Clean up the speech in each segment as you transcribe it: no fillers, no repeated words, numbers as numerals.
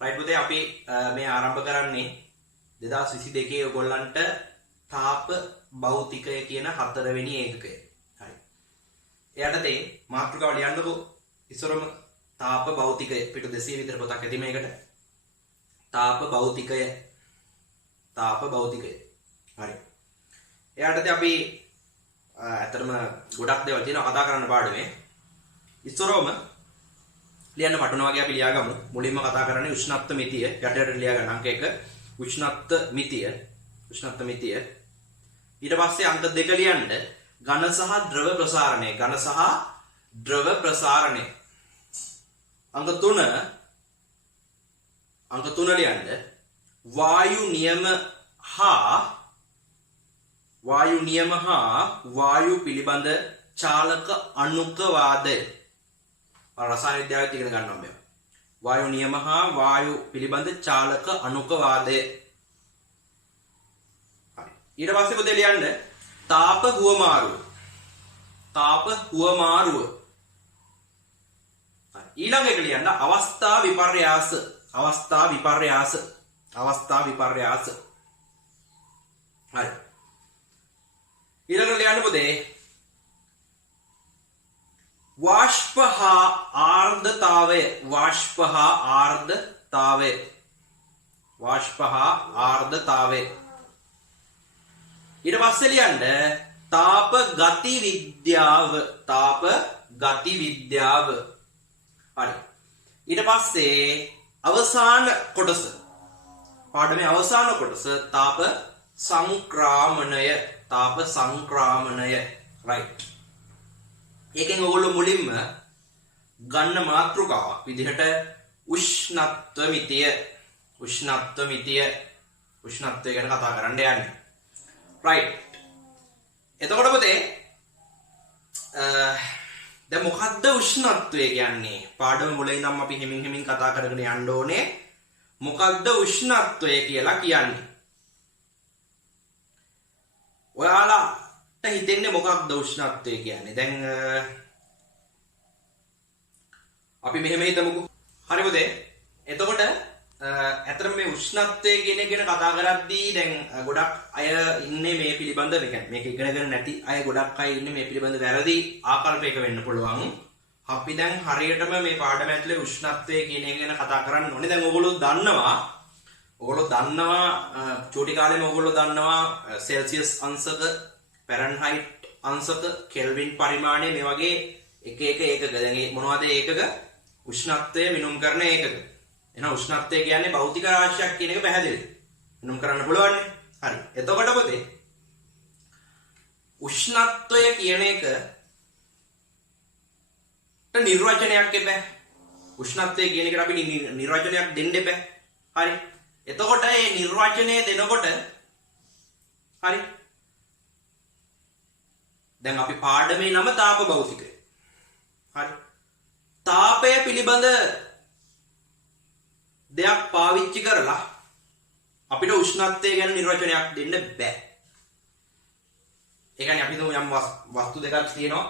Right පුතේ අපි මේ ආරම්භ කරන්නේ 2022 ඔයගොල්ලන්ට තාප භෞතිකය කියන 4 වෙනි ඒකකය. හරි. එයාටදී මාතෘකාව ලියන්නකෝ. ඉස්සරම තාප භෞතිකය පිටු 200 විතර පොතක් ඇති මේකට. තාප භෞතිකය. තාප භෞතිකය. හරි. එයාටදී අපි ඇත්තටම ගොඩක් දේවල් තියෙනවා කතා කරන්න පාඩමේ. ඉස්සරම ලියන්න පටවන වගේ අපි ලියාගමු. මුලින්ම කතා කරන්නේ උෂ්ණත්ව මිතිය. යටට ලියා ගන්න අංක 1 උෂ්ණත්ව මිතිය. උෂ්ණත්ව මිතිය. ඊට පස්සේ අංක 2 ලියන්න ඝන සහ ද්‍රව ප්‍රසාරණය. ඝන සහ ද්‍රව ප්‍රසාරණය. අංක 3 ලියන්න වායු නියම හා වායු පිළිබඳ චාලක අණුක වාදය. රසායන විද්‍යාවත් ඉගෙන ගන්නවා මේ. වායු නියම හා වායු පිළිබඳ චාලක අණුක වාදය. හරි. ඊට පස්සේ පොතේ ලියන්න තාප හුවමාරුව. තාප හුවමාරුව. හරි. ඊළඟ එක ලියන්න අවස්ථා විපර්යාස. අවස්ථා විපර්යාස. අවස්ථා විපර්යාස. හරි. ඊළඟට ලියන්න පොතේ වාෂ්ප හා ආර්ද්‍රතාවය. වාෂ්ප හා ආර්ද්‍රතාවය. වාෂ්ප හා ආර්ද්‍රතාවය. ඊට පස්සේ ලියන්න තාප ගති විද්‍යාව. තාප ගති විද්‍යාව. හරි. ඊට පස්සේ අවසාන කොටස. පාඩමේ අවසාන කොටස තාප සංක්‍රාමණය. තාප සංක්‍රාමණය. right. ඒකෙන් ඔයගොල්ලෝ මුලින්ම ගන්න මාතෘකාවක් විදිහට උෂ්ණත්ව මිතිය. උෂ්ණත්ව මිතිය. උෂ්ණත්වය ගැන කතා කරන්න යන්නේ. right. එතකොට පුතේ දැන් මොකද්ද උෂ්ණත්වය කියන්නේ? පාඩම මුලින් ඉඳන් අපි හිමින් කතා කරගෙන යන්න ඕනේ. මොකද්ද උෂ්ණත්වය කියලා කියන්නේ? ඔයාලා හිතෙන්නේ මොකක්ද උෂ්ණත්වය කියන්නේ? දැන් අපි මෙහෙම හිතමුකෝ. හරි පුතේ. එතකොට ඇත්තටම මේ උෂ්ණත්වය කියන එක ගැන කතා කරද්දී දැන් ගොඩක් අය ඉන්නේ මේ පිළිබඳ මේක ඉගෙනගෙන නැති අය ගොඩක් අය ඉන්නේ මේ පිළිබඳ වැරදි ආකල්පයක වෙන්න පුළුවන්. අපි දැන් හරියටම මේ පාඩම ඇතුලේ උෂ්ණත්වය කියන එක ගැන කතා කරන්න ඕනේ. දැන් ඔයගොල්ලෝ දන්නවා චූටි කාලේම ඔයගොල්ලෝ දන්නවා සෙල්සියස් අංශක, ෆැරන්හයිට් අංශක, කෙල්වින් පරිමාණය මේ වගේ එක ඒකක. දැන් මේ මොනවද ඒකක? උෂ්ණත්වය මිනුම් කරන ඒකක. එහෙනම් උෂ්ණත්වය කියන්නේ භෞතික රාශියක් කියන එක පැහැදිලි. මිනුම් කරන්න පුළුවන් නේ. හරි. එතකොට පොතේ උෂ්ණත්වය කියන එකට නිර්වචනයක් එපා. උෂ්ණත්වය කියන එකට අපි නිර්වචනයක් දෙන්න එපා. හරි. එතකොට මේ නිර්වචනය දෙනකොට හරි දැන් අපි පාඩමේ නම තාප භෞතිකය. හරි. තාපය පිළිබඳ දෙයක් පාවිච්චි කරලා අපිට උෂ්ණත්වය ගැන නිර්වචනයක් දෙන්න බෑ. ඒ කියන්නේ අපි යම් වස්තු දෙකක් තියෙනවා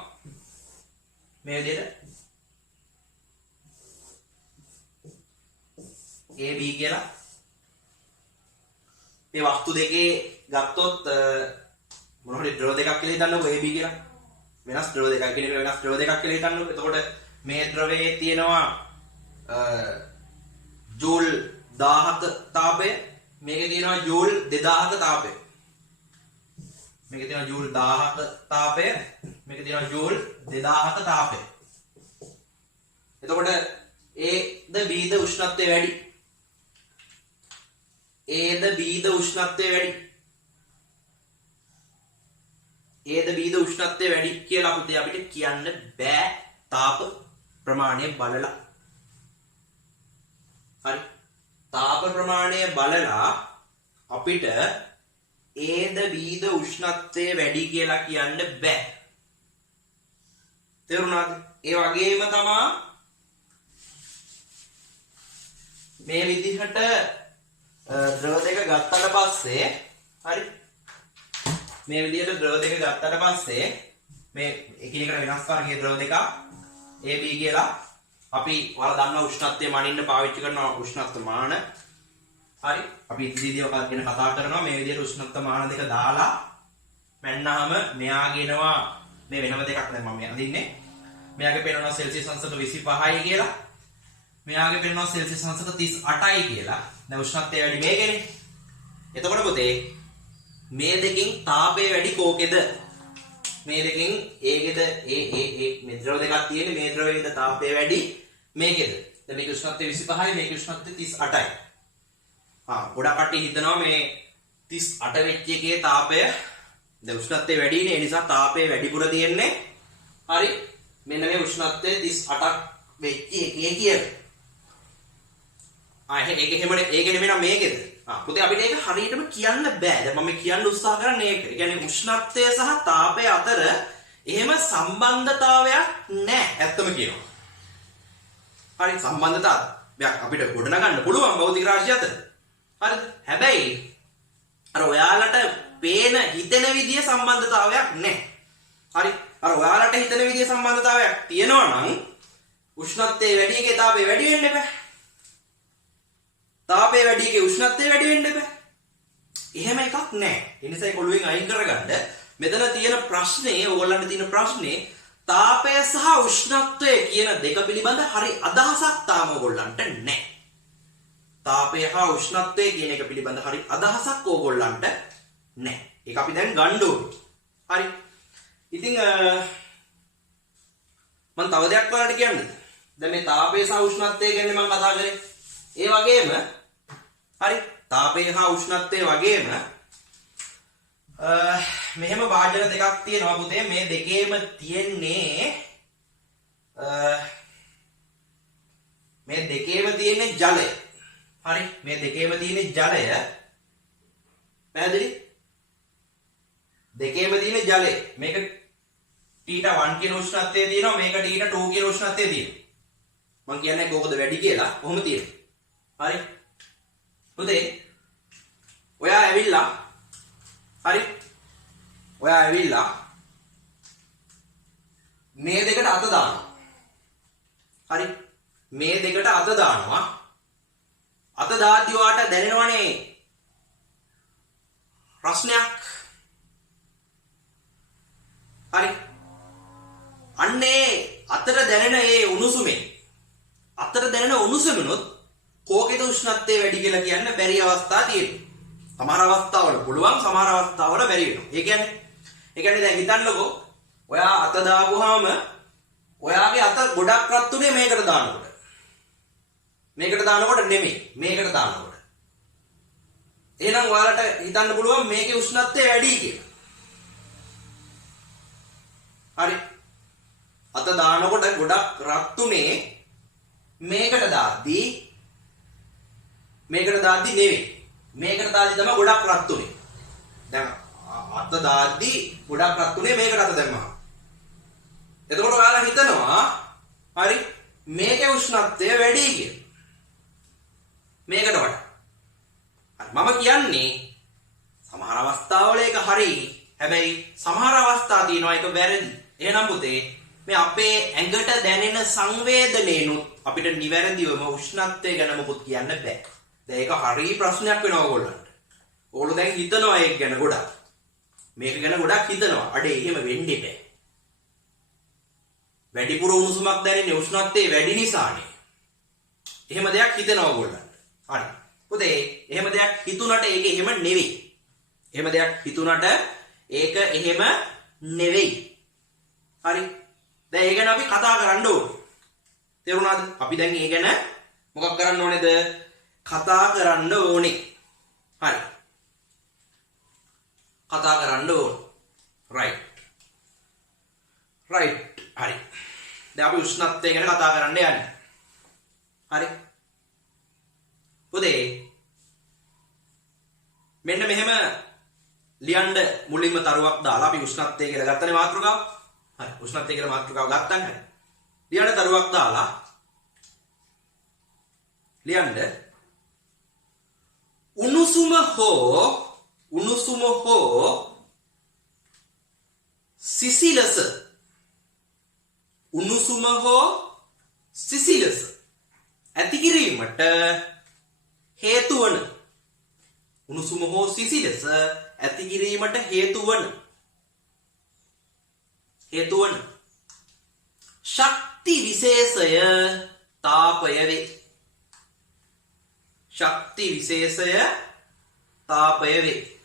මේ විදිහට A B කියලා. මේ වස්තු දෙකේ ගත්තොත් මොන හරි ද්‍රව දෙකක් කියලා හිතන්නකෝ AB කියලා. වෙනස් ද්‍රව දෙකක් කියන එක වෙනස් ද්‍රව දෙකක් කියලා හිතන්නකෝ. එතකොට මේ ද්‍රවයේ තියෙනවා ජූල් 1000ක තාපය. මේකේ තියෙනවා ජූල් 2000ක තාපය. මේකේ තියෙනවා ජූල් 1000ක තාපය. මේකේ තියෙනවා ජූල් 2000ක තාපය. එතකොට A ද B ද උෂ්ණත්වය වැඩි. A ද B ද උෂ්ණත්වය වැඩි. A ද B ද උෂ්ණත්වය වැඩි කියලා අපිට කියන්න බෑ තාප ප්‍රමාණය බලලා. හරි. තාප ප්‍රමාණය බලලා අපිට A ද B ද උෂ්ණත්වය වැඩි කියලා කියන්න බෑ. තේරුණාද? ඒ වගේම තමයි මේ විදිහට ද්‍රව දෙක ගත්තට පස්සේ හරි මේ විදිහට ද්‍රව දෙක ගත්තට පස්සේ මේ එකිනෙකට වෙනස් වර්ගයේ ද්‍රව දෙක AB කියලා අපි ඔයාලා දන්නා උෂ්ණත්වය මනින්න පාවිච්චි කරන උෂ්ණත්ව මාන. හරි. අපි ඉදිරියදී ඔක ගැන කතා කරනවා. මේ විදිහට උෂ්ණත්ව මාන දෙක දාලා මැන්නාම මෙයාගෙනවා මේ වෙනම දෙකක් දැන් මම අඳින්නේ. මෙයාගේ පේනවා සෙල්සියස් අංශක 25යි කියලා. මෙයාගේ පේනවා සෙල්සියස් අංශක 38යි කියලා. දැන් උෂ්ණත්වය වැඩි මේකනේ. එතකොට පුතේ මේ දෙකෙන් තාපය වැඩි කෝකේද? මේ දෙකෙන් ඒකෙද මේ ද්‍රව දෙකක් තියෙන්නේ මේ ද්‍රවයේද තාපය වැඩි මේකෙද? දැන් මේක උෂ්ණත්වය 25යි මේක උෂ්ණත්වය 38යි. ගොඩක් කට්ටිය හිතනවා මේ 38 වෙච්ච එකේ තාපය දැන් උෂ්ණත්වය වැඩිනේ ඒ නිසා තාපය වැඩිපුර තියෙන්නේ. හරි. මෙන්න මේ උෂ්ණත්වය 38ක් වෙච්ච එකේ කියලා. ඒක එහෙමනේ ඒක නෙමෙයි මේකෙද? පුතේ අපිට ඒක හරියටම කියන්න බෑ. දැන් මම කියන්න උත්සාහ කරන්නේ ඒක. ඒ කියන්නේ උෂ්ණත්වය සහ තාපය අතර එහෙම සම්බන්ධතාවයක් නැහැ. ඇත්තම කියනවා. හරි සම්බන්ධතාවයක් අපිට ගොඩනගන්න පුළුවන් භෞතික රාශිය අතර. හරිද? හැබැයි අර ඔයාලට පේන හිතෙන විදිය සම්බන්ධතාවයක් නැහැ. හරි? අර ඔයාලට හිතෙන විදිය සම්බන්ධතාවයක් තියෙනවා නම් උෂ්ණත්වයේ වැඩි එකේ තාපය වැඩි වෙන්න එපා. තාපය වැඩි එකේ උෂ්ණත්වය වැඩි වෙන්න එපා. එහෙම එකක් නැහැ. ඒ නිසා ඒක ඔළුවෙන් අයින් කරගන්න. මෙතන තියෙන ප්‍රශ්නේ ඕගොල්ලන්ට තියෙන ප්‍රශ්නේ තාපය සහ උෂ්ණත්වය කියන දෙක පිළිබඳ හරි අදහසක් තාම ඕගොල්ලන්ට නැහැ. තාපය හා උෂ්ණත්වය කියන එක පිළිබඳ හරි අදහසක් ඕගොල්ලන්ට නැහැ. ඒක අපි දැන් ගන්න ඕනේ. හරි. ඉතින් මම තව දෙයක් ඔයාලට කියන්නද? දැන් මේ තාපය සහ උෂ්ණත්වය ගැන මම කතා කරේ. ඒ වගේම හරි තාපය හා උෂ්ණත්වය වගේම මෙහෙම වාදන දෙකක් තියෙනවා පුතේ. මේ දෙකේම තියෙන්නේ ජලය. හරි මේ දෙකේම තියෙන්නේ ජලය. පැහැදිලි? දෙකේම තියෙන්නේ ජලය. මේක T1 කියන උෂ්ණත්වය තියෙනවා මේක T2 කියන උෂ්ණත්වය තියෙනවා. මම කියන්නේ කොහොමද වැඩි කියලා කොහොම තියෙන්නේ. හරි පුතේ ඔයා ඇවිල්ලා හරි ඔයා ඇවිල්ලා මේ දෙකට අත දානවා. හරි මේ දෙකට අත දානවා. අත දාද්දී ඔයාට දැනෙනවනේ ප්‍රශ්නයක්. හරි අන්නේ අතට දැනෙන ඒ උණුසුමෙන් අතට දැනෙන උණුසුමනොත් කෝකේද උෂ්ණත්වය වැඩි කියලා කියන්න බැරි අවස්ථා තියෙනවා. සමහර අවස්ථාවල පුළුවන් සමහර අවස්ථාවල බැරි වෙනවා. ඒ කියන්නේ දැන් හිතන්නකෝ ඔයා අත දාපුවාම ඔයාගේ අත ගොඩක් රත් උනේ මේකට දානකොට. මේකට දානකොට නෙමෙයි මේකට දානකොට. එහෙනම් ඔයාලට හිතන්න පුළුවන් මේකේ උෂ්ණත්වය වැඩි කියලා. හරි අත දානකොට ගොඩක් රත් උනේ මේකට දාද්දී නෙවෙයි මේකට දාද්දී තමයි ගොඩක් රත් උනේ. දැන් අත දාද්දී ගොඩක් රත් උනේ මේකට අත දැම්මා. එතකොට ඔයාලා හිතනවා හරි මේකේ උෂ්ණත්වය වැඩි කියලා. මේකට වඩා. මම කියන්නේ සමහර අවස්ථාවල ඒක හරි. හැබැයි සමහර අවස්ථා තියෙනවා ඒක වැරදි. එහෙනම් පුතේ මේ අපේ ඇඟට දැනෙන සංවේදනේනොත් අපිට නිවැරදිවම උෂ්ණත්වය ගැන මොකුත් කියන්න බෑ. දැන් ඒක හරි ප්‍රශ්නයක් වෙනවා ඕගොල්ලන්ට. ඕගොල්ලෝ දැන් හිතනවා ඒක ගැන ගොඩක්. මේක ගැන ගොඩක් හිතනවා. අඩේ එහෙම වෙන්න බෑ. වැඩිපුර උණුසුමක් දැනෙන්නේ උෂ්ණත්වයේ වැඩි නිසානේ. එහෙම දෙයක් හිතනවා ඕගොල්ලන්ට. හරි. පුතේ එහෙම දෙයක් හිතුණට ඒක එහෙම නෙවෙයි. එහෙම දෙයක් හිතුණට ඒක එහෙම නෙවෙයි. හරි. දැන් ඒ ගැන අපි කතා කරන්න ඕනේ. තේරුණාද? අපි දැන් ඒ ගැන මොකක් කරන්න ඕනේද? කතා කරන්න ඕනේ. හරි. කතා කරන්න ඕනේ. right. හරි. දැන් අපි උෂ්ණත්වය ගැන කතා කරන්න යන්නේ. හරි. පුතේ මෙන්න මෙහෙම ලියන්න මුලින්ම තරුවක් දාලා අපි උෂ්ණත්වය කියලා ගත්තනේ මාතෘකාව. හරි උෂ්ණත්වය කියලා මාතෘකාව ගත්තානේ. හරි. ලියන්න තරුවක් දාලා ලියන්න උණුසුම හෝ සිසිලස. උණුසුම හෝ සිසිලස ඇති කිරීමට හේතු වන උණුසුම හෝ සිසිලස ඇති කිරීමට හේතු වන ශක්ති විශේෂය තාපය වේ. ශක්ති විශේෂය තාපය වේ.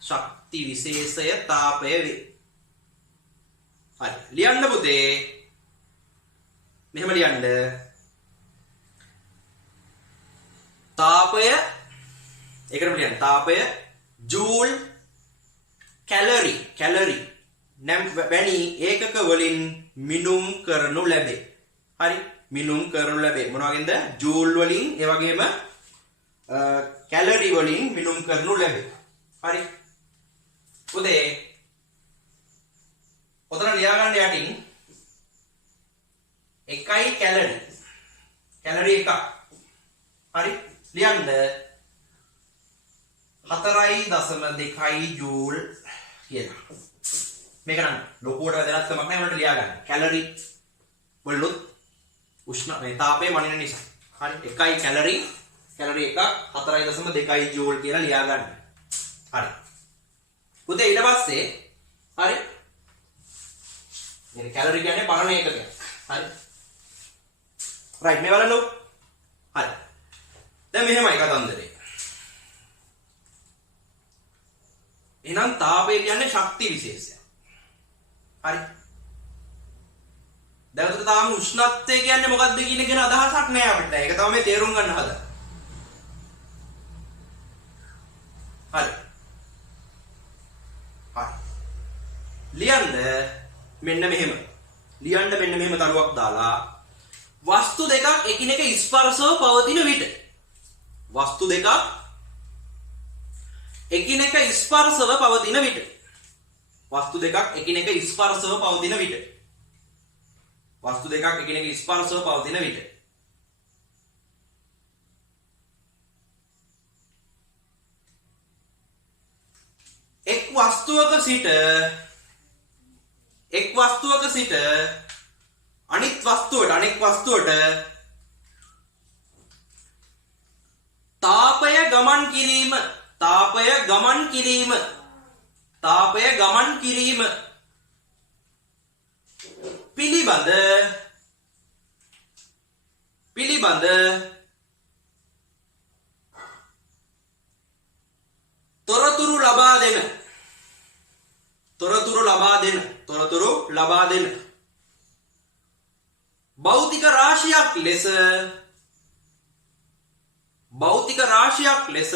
ශක්ති විශේෂය තාපය වේ. හරි ලියන්න පුතේ. මෙහෙම ලියන්න. තාපය ඒකටම ලියන්න. තාපය ජූල් කැලරි නම් වැනි ඒකක වලින් මිනුම් කරනු ලැබේ. හරි මිනුම් කරනු ලැබේ. මොන වගේද? ජූල් වලින් ඒ වගේම කැලරි වලින් මිනුම් කරනු ලැබේ. හරි පුතේ ඔතන ලියා ගන්න යටින් එකයි කැලරි එකක්. හරි ලියන්න 4.2 ජූල් කියලා. මේක නම් ලොකුවට වැදගත්කමක් නැහැ මට ලියා ගන්න. කැලරි වලුත් උෂ්ණ මේ තාපය වනින නිසා. හරි එකයි කැලරි එකක් 4.2 ජූල් කියලා ලියා ගන්න. හරි. පුතේ ඊට පස්සේ හරි මේ කැලරි කියන්නේ පරණ ඒකකයක්. හරි. රයිට් මේ බලන්න. හරි. දැන් මෙහෙමයි කතන්දරේ. එහෙනම් තාපය කියන්නේ ශක්ති විශේෂයක්. හරි. දැන් උතට තාම උෂ්ණත්වය කියන්නේ මොකක්ද කියන එක ගැන අදහසක් නැහැ අපිට. ඒක තමයි මේ තේරුම් ගන්න හදන්නේ. හරි. ලියන්න මෙන්න මෙහෙම. ලියන්න මෙන්න මෙහෙම කරුවක් දාලා වස්තු දෙකක් එකිනෙක ස්පර්ශව පවතින විට. වස්තු දෙකක් එකිනෙක ස්පර්ශව පවතින විට. වස්තු දෙකක් එකිනෙක ස්පර්ශව පවතින විට. වස්තු දෙකක් එකිනෙක ස්පර්ශව පවතින විට. එක් වස්තුවක සිට අනෙක් වස්තුවට තාපය ගමන් කිරීම පිළිබඳ තොරතුරු ලබා දෙන භෞතික රාශියක් ලෙස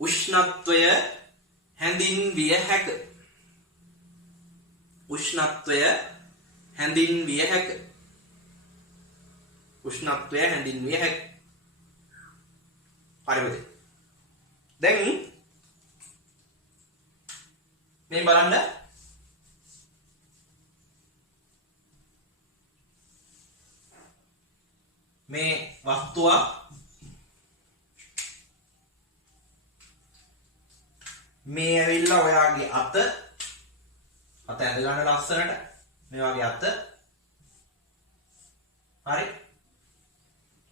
උෂ්ණත්වය හැඳින්විය හැක. උෂ්ණත්වය හැඳින්විය හැක. හරිද? දැන් මේ බලන්න මේ වස්තුව මේ ඇවිල්ලා ඔයාගේ අත ඇඳ ගන්න ලස්සනට මේ වගේ අත. හරි.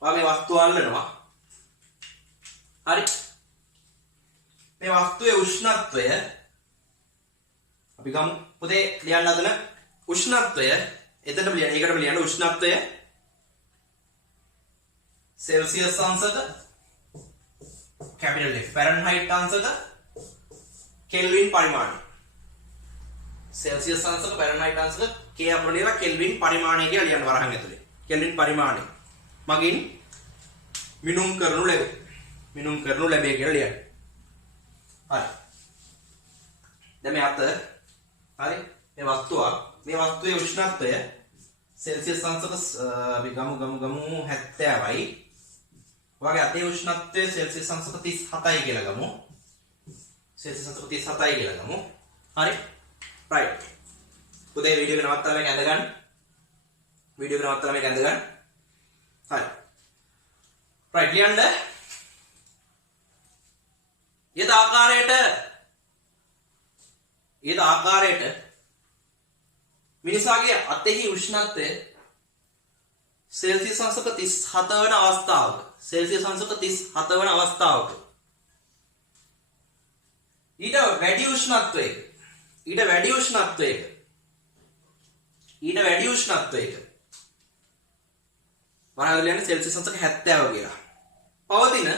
ඔයාගේ වස්තුව අල්ලනවා. හරි. මේ වස්තුවේ උෂ්ණත්වය අපි ගමු පුතේ ලියන්න හදන උෂ්ණත්වය එතනම ලියන්න. ඒකටම ලියන්න උෂ්ණත්වය सेल्सियस अंशක कैपिटल F फ़ारेनहाइट अंशක केल्विन परिमाणය सेल्सियस अंशක फ़ारेनहाइट अंशක K අපිට ලියලා කෙල්වින් පරිමාණය කියලා ලියන්න වරහන් ඇතුලේ. කෙල්වින් පරිමාණය මගින් මිනුම් කරනු ලැබේ කියලා ලියන්න. හරි. දැන් මේ අත හරි මේ වස්තුවේ උෂ්ණත්වය सेल्सियस अंशක අපි ගමු 70යි. ඔයාගේ අතේ උෂ්ණත්වය सेल्सियस अंशක 37යි කියලා ගමු. सेल्सियस अंशක 37යි කියලා ගමු. හරි. රයිට්. පුතේ වීඩියෝ එක නවත්තලා මේක ඇඳ ගන්න. හරි. රයිට් ලියන්න. ඊට ආකාරයට මිනිසාගේ අතෙහි උෂ්ණත්වය සෙල්සියස් අංශක 37 වන අවස්ථාවක ඊට වැඩි උෂ්ණත්වයක වරහන් කියන්නේ සෙල්සියස් අංශක 70 කියලා පවතින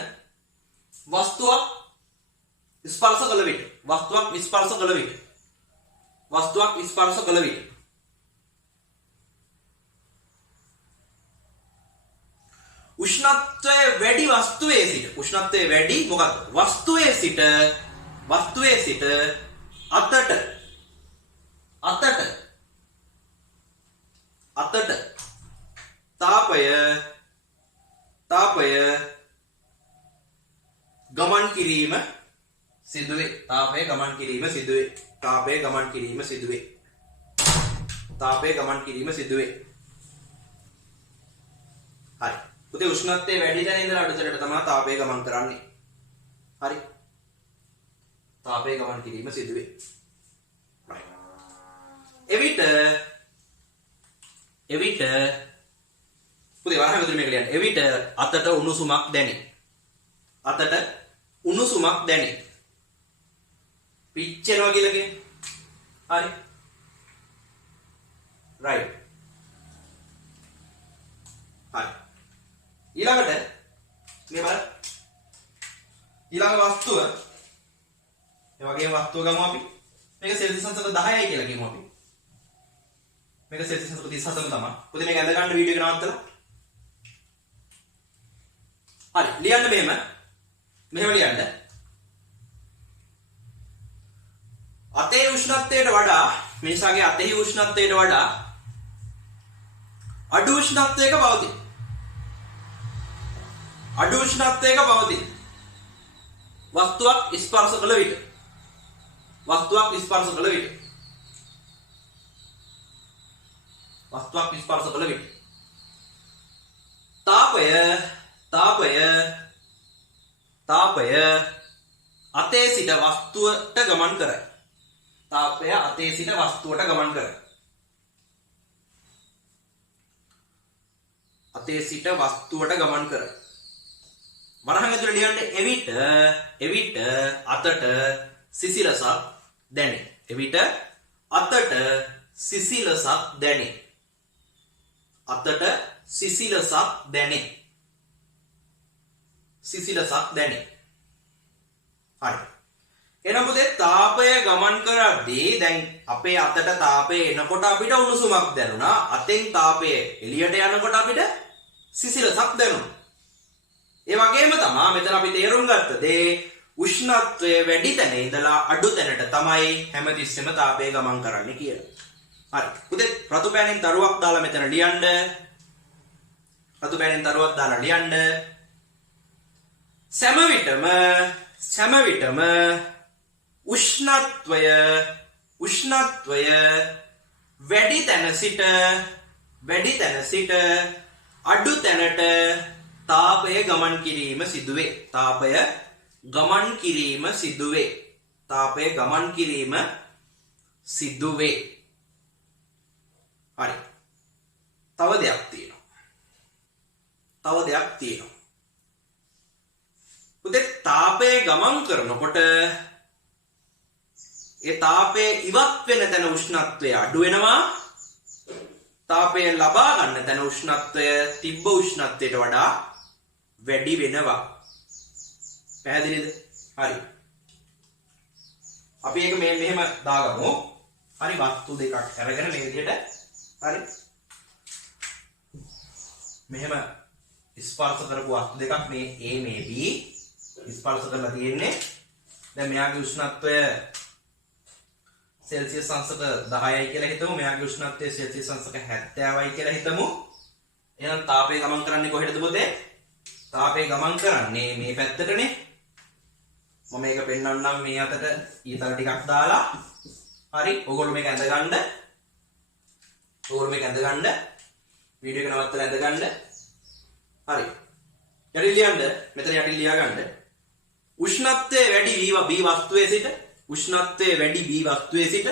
වස්තුවක් ස්පර්ශ කළ විට උෂ්ණත්වය වැඩි වස්තුවේ සිට අතට තාපය ගමන් කිරීම සිදුවේ. හරි. පුතේ උෂ්ණත්වය වැඩි තැන ඉඳලා අඩු තැනට තමයි තාපය ගමන් කරන්නේ. හරි. තාපය ගමන් කිරීම සිදුවේ. right. එවිට පුතේ වරහන් ඇතුලේ මේක ලියන්න. එවිට අතට උණුසුමක් දැනේ. පිච්චෙනවා කියලා කියන්නේ. හරි. right. හරි. ඊළඟට මේ බලන්න. ඊළඟ වස්තුව මේ වගේ වස්තුව ගමු අපි. මේක සෙල්සියස් අංශක 10යි කියලා කියමු අපි. මේක සෙල්සියස් අංශක 37ම තමයි. පුතේ මේක ඇඳ ගන්න වීඩියෝ එක නවත්තලා. හරි. ලියන්න මෙහෙම ලියන්න. අතේ උෂ්ණත්වයට වඩා මිනිසාගේ අතෙහි උෂ්ණත්වයට වඩා අඩු උෂ්ණත්වයක පවතින වස්තුවක් ස්පර්ශ කළ විට තාපය අතේ සිට වස්තුවට ගමන් කරයි. වරහන් ඇතුලේ ලියන්න එවිට අතට සිසිලසක් දැනේ. හරි. එහෙනම් පුතේ තාපය ගමන් කරද්දී දැන් අපේ අතට තාපය එනකොට අපිට උණුසුමක් දැනුණා. අතෙන් තාපය එළියට යනකොට අපිට සිසිලසක් දැනුණා. ඒ වගේම තමයි මෙතන අපි තේරුම් ගත්ත දේ උෂ්ණත්වය වැඩි තැන ඉඳලා අඩු තැනට තමයි හැමතිස්සෙම තාපය ගමන් කරන්නේ කියලා. හරි. පුතේ රතු පෑනෙන් තරුවක් දාලා මෙතන ලියන්න. සෑම විටම උෂ්ණත්වය වැඩි තැන සිට අඩු තැනට තාපය ගමන් කිරීම සිදුවේ. හරි. තව දෙයක් තියෙනවා. පුතේ තාපය ගමන් කරනකොට ඒ තාපය ඉවත් වෙන තැන උෂ්ණත්වය අඩු වෙනවා. තාපය ලබා ගන්න තැන උෂ්ණත්වය තිබ්බ උෂ්ණත්වයට වඩා වැඩි වෙනවා. පැහැදිලිද? හරි. අපි ඒක මෙහෙම දාගමු. හරි. වස්තු දෙකක් අරගෙන මේ විදිහට හරි. මෙහෙම ස්පර්ශ කරපු වස්තු දෙකක් මේ A මේ B ස්පර්ශ කරලා තියෙන්නේ. දැන් මෙයාගේ උෂ්ණත්වය සෙල්සියස් අංශක 10යි කියලා හිතමු. මෙයාගේ උෂ්ණත්වය සෙල්සියස් අංශක 70යි කියලා හිතමු. එහෙනම් තාපය ගමන් කරන්නේ කොහෙටද පුතේ? තාපය ගමන් කරන්නේ මේ පැත්තටනේ. මම මේක පෙන්වන්නම් මේ අතට ඊතල ටිකක් දාලා. හරි. ඕගොල්ලෝ මේක ඇඳගන්න. වීඩියෝ එක නවත්තලා ඇඳගන්න. හරි. යටි ලියන්න. මෙතන යටි ලියා ගන්න. උෂ්ණත්වය වැඩි B වස්තුවේ සිට උෂ්ණත්වය වැඩි B වස්තුවේ සිට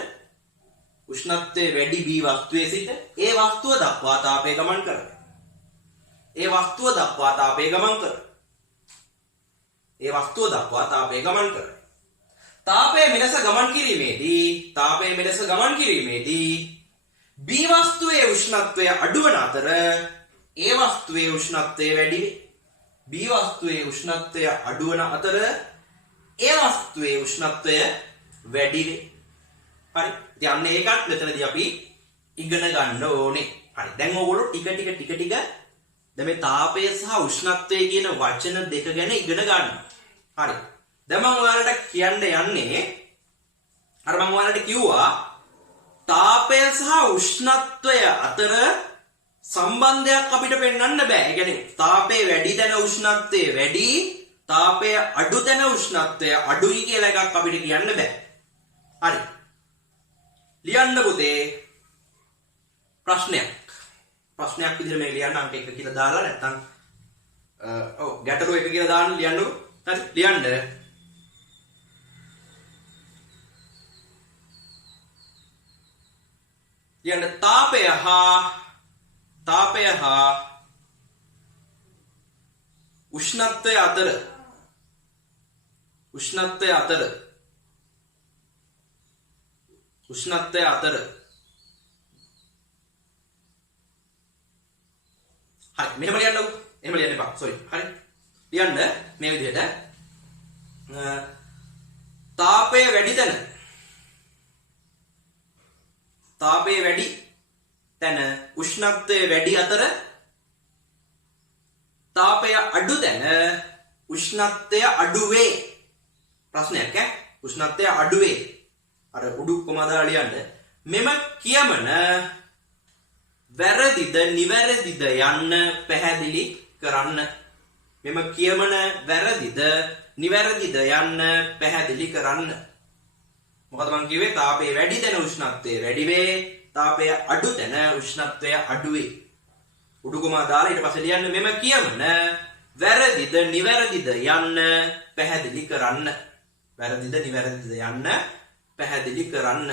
උෂ්ණත්වය වැඩි B වස්තුවේ සිට ඒ වස්තුව දක්වා තාපය ගමන් කරයි. ඒ වස්තුව දක්වා තාපය ගමන් කරයි. ඒ වස්තුව දක්වා තාපය ගමන් කරයි. තාපය මෙලෙස ගමන් කිරීමේදී B වස්තුවේ උෂ්ණත්වය අඩු වන අතර ඒ වස්තුවේ උෂ්ණත්වය වැඩි වේ. B වස්තුවේ උෂ්ණත්වය අඩු වන අතර ඒ වස්තුවේ උෂ්ණත්වය වැඩි වේ. හරි. ඉතින් අන්න ඒකත් මෙතනදී අපි ඉගෙන ගන්න ඕනේ. හරි. දැන් ඕගොල්ලෝ ටික ටික දැන් මේ තාපය සහ උෂ්ණත්වය කියන වචන දෙක ගැන ඉගෙන ගන්න. හරි. දැන් මම ඔයාලට කියන්න යන්නේ අර මම ඔයාලට කිව්වා තාපය සහ උෂ්ණත්වය අතර සම්බන්ධයක් අපිට පෙන්වන්න බෑ. ඒ කියන්නේ තාපය වැඩි තැන උෂ්ණත්වය වැඩි, තාපය අඩු තැන උෂ්ණත්වය අඩුයි කියලා එකක් අපිට කියන්න බෑ. හරි. ලියන්න පුතේ ප්‍රශ්නයක් විදිහට මේ ලියන්න අංක 1 කියලා දාලා නැත්නම් ගැටලුව 1 කියලා දාන්න ලියන්නකො. හරි. ලියන්න තාපය හා උෂ්ණත්වය අතර හරි මෙහෙම ලියන්නකො. එහෙම ලියන්න එපා. සෝරි. හරි. ලියන්න මේ විදිහට තාපය වැඩි තැන උෂ්ණත්වය වැඩි අතර තාපය අඩු තැන උෂ්ණත්වය අඩු වේ. ප්‍රශ්නයක් ඈ. උෂ්ණත්වය අඩු වේ. අර උඩු කොමා දාලා ලියන්න. මෙම කියමන වැරදිද නිවැරදිද යන්න පැහැදිලි කරන්න. මෙම කියමන වැරදිද නිවැරදිද යන්න පැහැදිලි කරන්න. මොකද මම කිව්වේ තාපය වැඩි තැන උෂ්ණත්වය වැඩි වේ, තාපය අඩු තැන උෂ්ණත්වය අඩු වේ. උඩු කොමා දාලා ඊට පස්සේ ලියන්න මෙම කියමන වැරදිද නිවැරදිද යන්න පැහැදිලි කරන්න. වැරදිද නිවැරදිද යන්න පැහැදිලි කරන්න.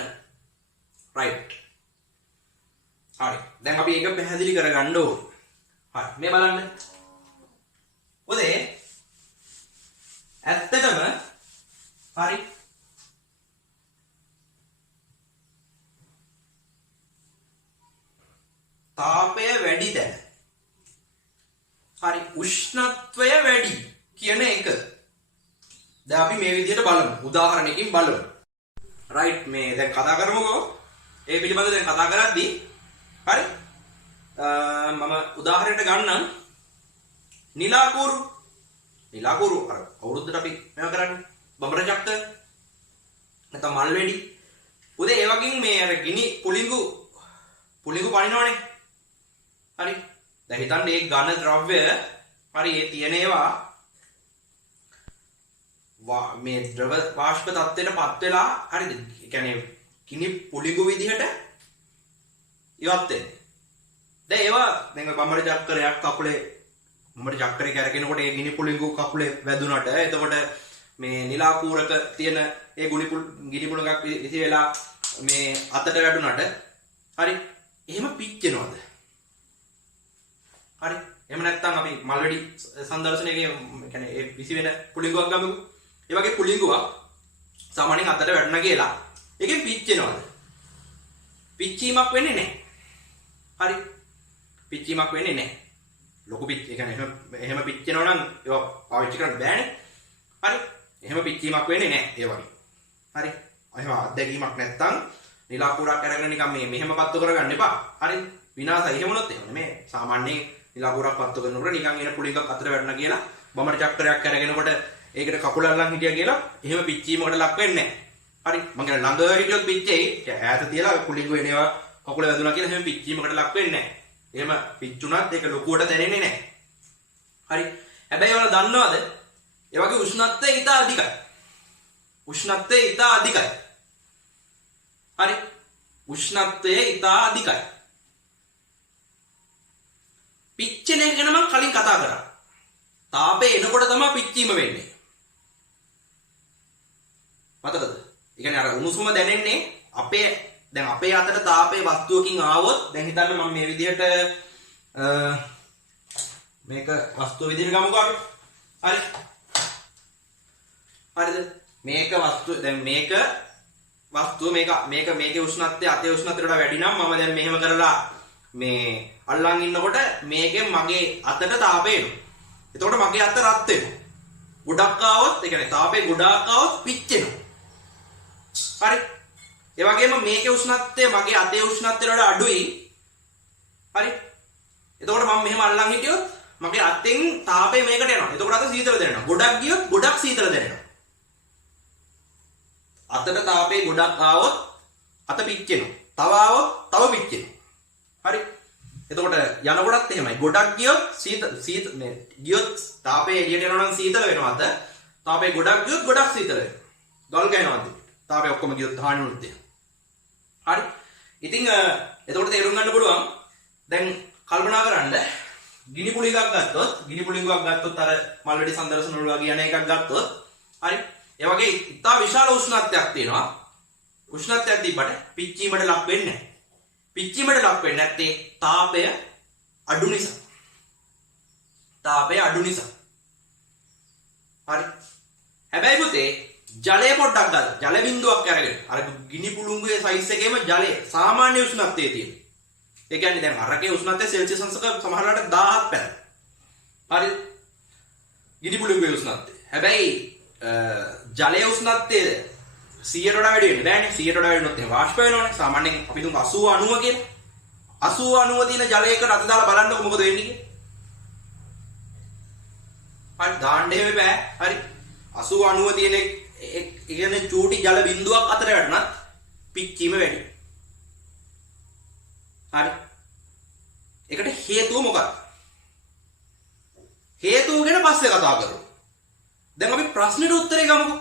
right. හරි. දැන් අපි ඒක පැහැදිලි කරගන්න ඕන. හරි. මේ බලන්න. ඔතේ ඇත්තටම හරි තාපය වැඩි තැන හරි උෂ්ණත්වය වැඩි කියන එක දැන් අපි මේ විදිහට බලමු. උදාහරණයකින් බලමු. right. මේ දැන් කතා කරමුකෝ. ඒ පිළිබඳව දැන් කතා කරද්දී හරි මම උදාහරණයක් ගන්නම්. නිලාකුරු අර අවුරුද්දට අපි මේවා කරන්නේ බඹර චක්ක නැත්නම් මල් වෙඩි. උදේ ඒ වගේ මේ අර ගිනි පුලිඟු පනිනවනේ. හරි. දැන් හිතන්න මේ ඝන ද්‍රව්‍ය හරි ඒ තියෙන ඒවා මේ ද්‍රව වාෂ්ප තත්ත්වයටපත් වෙලා හරිද? ඒ කියන්නේ ගිනි පුලිඟු විදිහට ඉවත් වෙන්නේ. දැන් ඒවා දැන් බඹර චක්‍රයක් කකුලේ බඹර චක්‍රේ කරගෙනකොට ඒ ගිනි පුලිඟු කකුලේ වැදුනට එතකොට මේ නිලාකූරක තියෙන ඒ ගිනි පුලිඟක් විසි වෙලා මේ අතට වැටුනට හරි එහෙම පිච්චෙනවද? හරි. එහෙම නැත්නම් අපි මල්වැඩි සංදර්ශනයේ කියන්නේ ඒ විසි වෙන පුලිඟුවක් ගමුකෝ. ඒ වගේ පුලිඟුවක් සාමාන්‍යයෙන් අතට වැටුණා කියලා ඒකෙන් පිච්චෙනවද? පිච්චීමක් වෙන්නේ නැහැ. හරි. පිච්චීමක් වෙන්නේ නැහැ. ලොකු පිච්ච ඒ කියන්නේ එහෙම පිච්චෙනවා නම් ඒවා පාවිච්චි කරන්න බෑනේ. හරි. එහෙම පිච්චීමක් වෙන්නේ නැහැ ඒ වගේ. හරි. එහෙම අත්දැකීමක් නැත්නම් නිලාකුරක් අරගෙන නිකන් මෙහෙම පත්තු කරගන්න එපා. හරි. විනාශයි. එහෙම වුණොත් එහෙම මේ සාමාන්‍යයෙන් නිලාකුරක් පත්තු කරනකොට නිකන් එන පුලිඟක් අතට වැටුණා කියලා බඹර චක්‍රයක් අරගෙනකොට ඒකට කකුල අල්ලන් හිටියා කියලා එහෙම පිච්චීමකට ලක් වෙන්නේ නැහැ. හරි. මම කියන ළඟ හිටියොත් පිච්චෙයි. ඈත තියලා පුලිඟු එනවා කකුල වැදුණා කියලා එහෙම පිච්චීමකට ලක් වෙන්නේ නැහැ. එහෙම පිච්චුණත් ඒක ලොකුවට දැනෙන්නේ නැහැ. හරි. හැබැයි ඔයාලා දන්නවද? ඒ වගේ උෂ්ණත්වය ඉතා අධිකයි. උෂ්ණත්වය ඉතා අධිකයි. හරි. උෂ්ණත්වය ඉතා අධිකයි. පිච්චෙන එක ගැන මම කලින් කතා කරා. තාපය එනකොට තමයි පිච්චීම වෙන්නේ. මතකද? ඒ කියන්නේ අර උණුසුම දැනෙන්නේ අපේ දැන් අපේ අතට තාපයේ වස්තුවකින් ආවොත් දැන් හිතන්න මම මේ විදිහට මේක වස්තුව විදිහට ගමුකෝ අපි. හරි. හරිද? මේක වස්තුව දැන් මේක වස්තුව මේකේ උෂ්ණත්වය අතේ උෂ්ණත්වයට වඩා වැඩි නම් මම දැන් මෙහෙම කරලා මේ අල්ලන් ඉන්නකොට මේකෙන් මගේ අතට තාපය එනවා. එතකොට මගේ අත රත් වෙනවා. ගොඩක් ආවොත් ඒ කියන්නේ තාපේ ගොඩක් ආවොත් පිච්චෙනවා. හරි. ඒ වගේම මේකේ උෂ්ණත්වය මගේ අතේ උෂ්ණත්වයට වඩා අඩුයි. හරි. එතකොට මම මෙහෙම අල්ලන් හිටියොත් මගේ අතෙන් තාපය මේකට යනවා. එතකොට අත සීතල දැනෙනවා. ගොඩක් ගියොත් ගොඩක් සීතල දැනෙනවා. අතට තාපේ ගොඩක් ආවොත් අත පිච්චෙනවා. තව ආවොත් තව පිච්චෙනවා. හරි. එතකොට යනකොටත් එහෙමයි. ගොඩක් ගියොත් මේ ගියොත් තාපේ එළියට යනවා නම් සීතල වෙනවා අත. තාපේ ගොඩක් ගියොත් ගොඩක් සීතල වෙනවා. ගල් ගහනවා අත. තාපේ ඔක්කොම ගියොත් හානි වුණොත් එහෙම. හරි. ඉතින් එතකොට තේරුම් ගන්න පුළුවන්. දැන් කල්පනා කරන්න ගිනි පුළි එකක් ගත්තොත්, ගිනි පුළිඟුවක් ගත්තොත් අර මල් වෙඩි සම්දර්ශන වල වගේ යන එකක් ගත්තොත්, හරි. ඒ වගේ ඉතා විශාල උෂ්ණත්වයක් තියෙනවා. උෂ්ණත්වයක් තිබ්බට පිච්චීමට ලක් වෙන්නේ නැහැ. පිච්චීමට ලක් වෙන්නේ නැත්තේ තාපය අඩු නිසා. තාපය අඩු නිසා. හරි. හැබැයි පුතේ ජලය පොඩ්ඩක් ගන්න. ජල බිඳුවක් අරගෙන අර ගිනි පුළුංගුවේ සයිස් එකේම ජලය සාමාන්‍ය උෂ්ණත්වයේ තියෙන. ඒ කියන්නේ දැන් අරකේ උෂ්ණත්වය සෙල්සියස් අංශක සමහරවිට 1000ක් පැන. හරි. ගිනි පුළුංගුවේ උෂ්ණත්වය. හැබැයි ජලයේ උෂ්ණත්වය 100ට වඩා වැඩි වෙන්නේ බෑනේ. 100ට වඩා වැඩි වුණොත් එහෙනම් වාෂ්ප වෙනවනේ. සාමාන්‍යයෙන් අපි තුන් 80 90 කියන 80 90 තියෙන ජලයකට අත දාලා බලන්නකො මොකද වෙන්නේ කියලා. හරි දාන්න එහෙම බෑ. හරි 80 90 තියෙන ඒ කියන්නේ චූටි ජල බිඳුවක් අතර වැටුණත් පිච්චීම වැඩි. හරි. ඒකට හේතුව මොකක්ද? හේතුව ගැන පස්සේ කතා කරමු. දැන් අපි ප්‍රශ්නෙට උත්තරේ ගමුකෝ.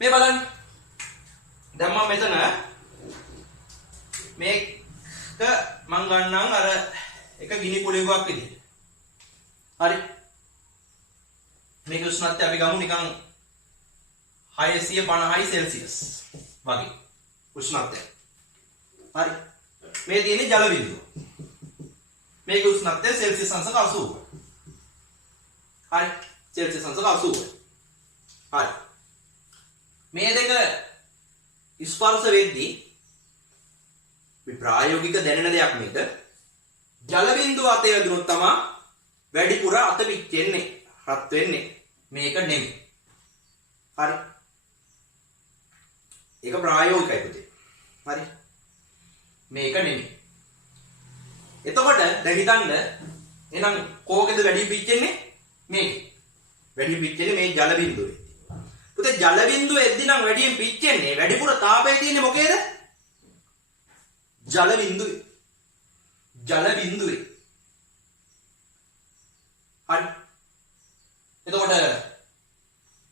මේ බලන්න. දැන් මම මෙතන මේක මම ගන්නම් අර එක ගිනි පුළිඟුවක් විදිහට. හරි. මේක උෂ්ණත්වය අපි ගමු නිකන් 650 සෙල්සියස් වගේ උෂ්ණත්වය. හරි. මේ තියෙන්නේ ජල බිඳුව. මේක උෂ්ණත්වය සෙල්සියස් අංශක 80. හරි. සෙල්සියස් අංශක 80. හරි. මේ දෙක ස්පර්ශ වෙද්දී මේ ප්‍රායෝගික දැනෙන දෙයක් මේක. ජල බිඳුව අතේ වැදුනොත් තමයි වැඩිපුර අත පිච්චෙන්නේ, රත් වෙන්නේ. මේක නෙමෙයි. හරි. ඒක ප්‍රායෝගිකයි පුතේ. හරි. මේක නෙමෙයි. එතකොට දැන් හිතන්න එහෙනම් කෝකෙද වැඩි පිච්චෙන්නේ? මේක. වැඩි පිච්චෙන්නේ මේ ජල බිඳුවේ. පුතේ ජල බිඳුවේ එද්දි නම් වැඩියෙන් පිච්චෙන්නේ වැඩිපුර තාපය තියෙන්නේ මොකේද? ජල බිඳුවේ. ජල බිඳුවේ. හරි. එතකොට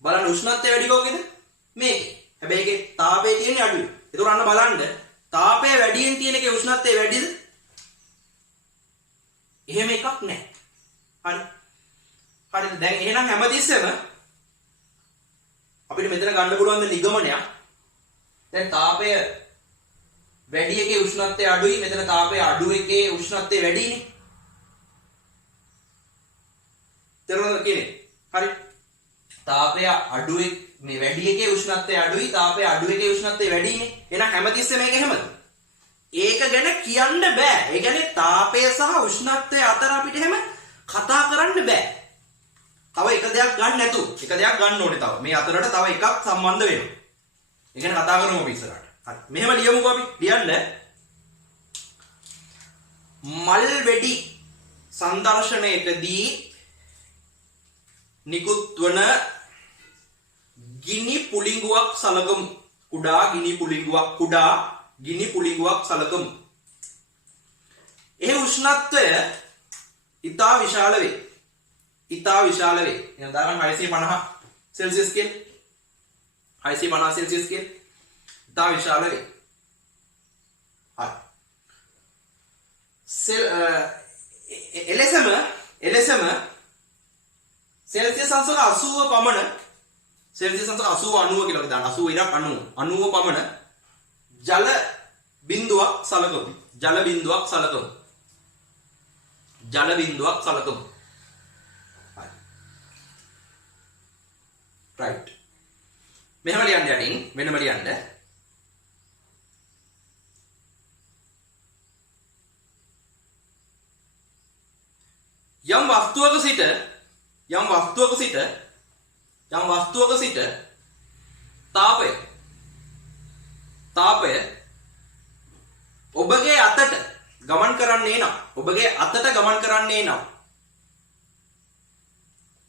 බලන්න උෂ්ණත්වය වැඩි කෝකේද? මේකේ. හැබැයි ඒකේ තාපය තියෙන්නේ අඩුයි. එතකොට අන්න බලන්න තාපය වැඩියෙන් තියෙන එකේ උෂ්ණත්වය වැඩිද? එහෙම එකක් නැහැ. හරි. හරිද? දැන් එහෙනම් හැමතිස්සෙම අපිට මෙතන ගන්න පුළුවන් නිගමනයක්. දැන් තාපය වැඩි එකේ උෂ්ණත්වය අඩුයි. මෙතන තාපය අඩු එකේ උෂ්ණත්වය වැඩිනේ. තේරුණාද කියන්නේ? හරි. තාපය අඩු මේ වැඩි එකේ උෂ්ණත්වය අඩුයි. තාපය අඩු එකේ උෂ්ණත්වය වැඩිනේ. එහෙනම් හැමතිස්සෙම මේක එහෙමද? ඒක ගැන කියන්න බෑ. ඒ කියන්නේ තාපය සහ උෂ්ණත්වය අතර අපිට එහෙම කතා කරන්න බෑ. තව එක දෙයක් ගන්න නැතු. එක දෙයක් ගන්න ඕනේ තව. මේ අතරට තව එකක් සම්බන්ධ වෙනවා. ඒ කියන්නේ කතා කරමු අපි ඉස්සරහට. හරි. මෙහෙම ලියමුකෝ අපි. ලියන්න. මල් වෙඩි සංදර්ශනයකදී නිකුත් වන ගිනි පුළිඟුවක් සලකමු. කුඩා ගිනි පුළිඟුවක් සලකමු. එහි උෂ්ණත්වය ඉතා විශාල වේ. ඉතා විශාල වේ. එහෙනම් දාගන්න 650 සෙල්සියස් කියලා. 650 සෙල්සියස් කියලා. ඉතා විශාල වේ. හරි. එලෙසම සෙල්සියස් අංශක 80 පමණ සෙල්සියස් අංශක 80 90 කියලා දාන්න 80 ඉරක් 90 90 පමණ ජල බිඳුවක් සලකමු. ජල බිඳුවක් සලකමු. ජල බිඳුවක් සලකමු. හරි. රයිට්. මෙහෙම ලියන්න යටින් වෙනම ලියන්න. යම් වස්තුවක සිට තාපය ඔබගේ අතට ගමන් කරන්නේ නම් අතට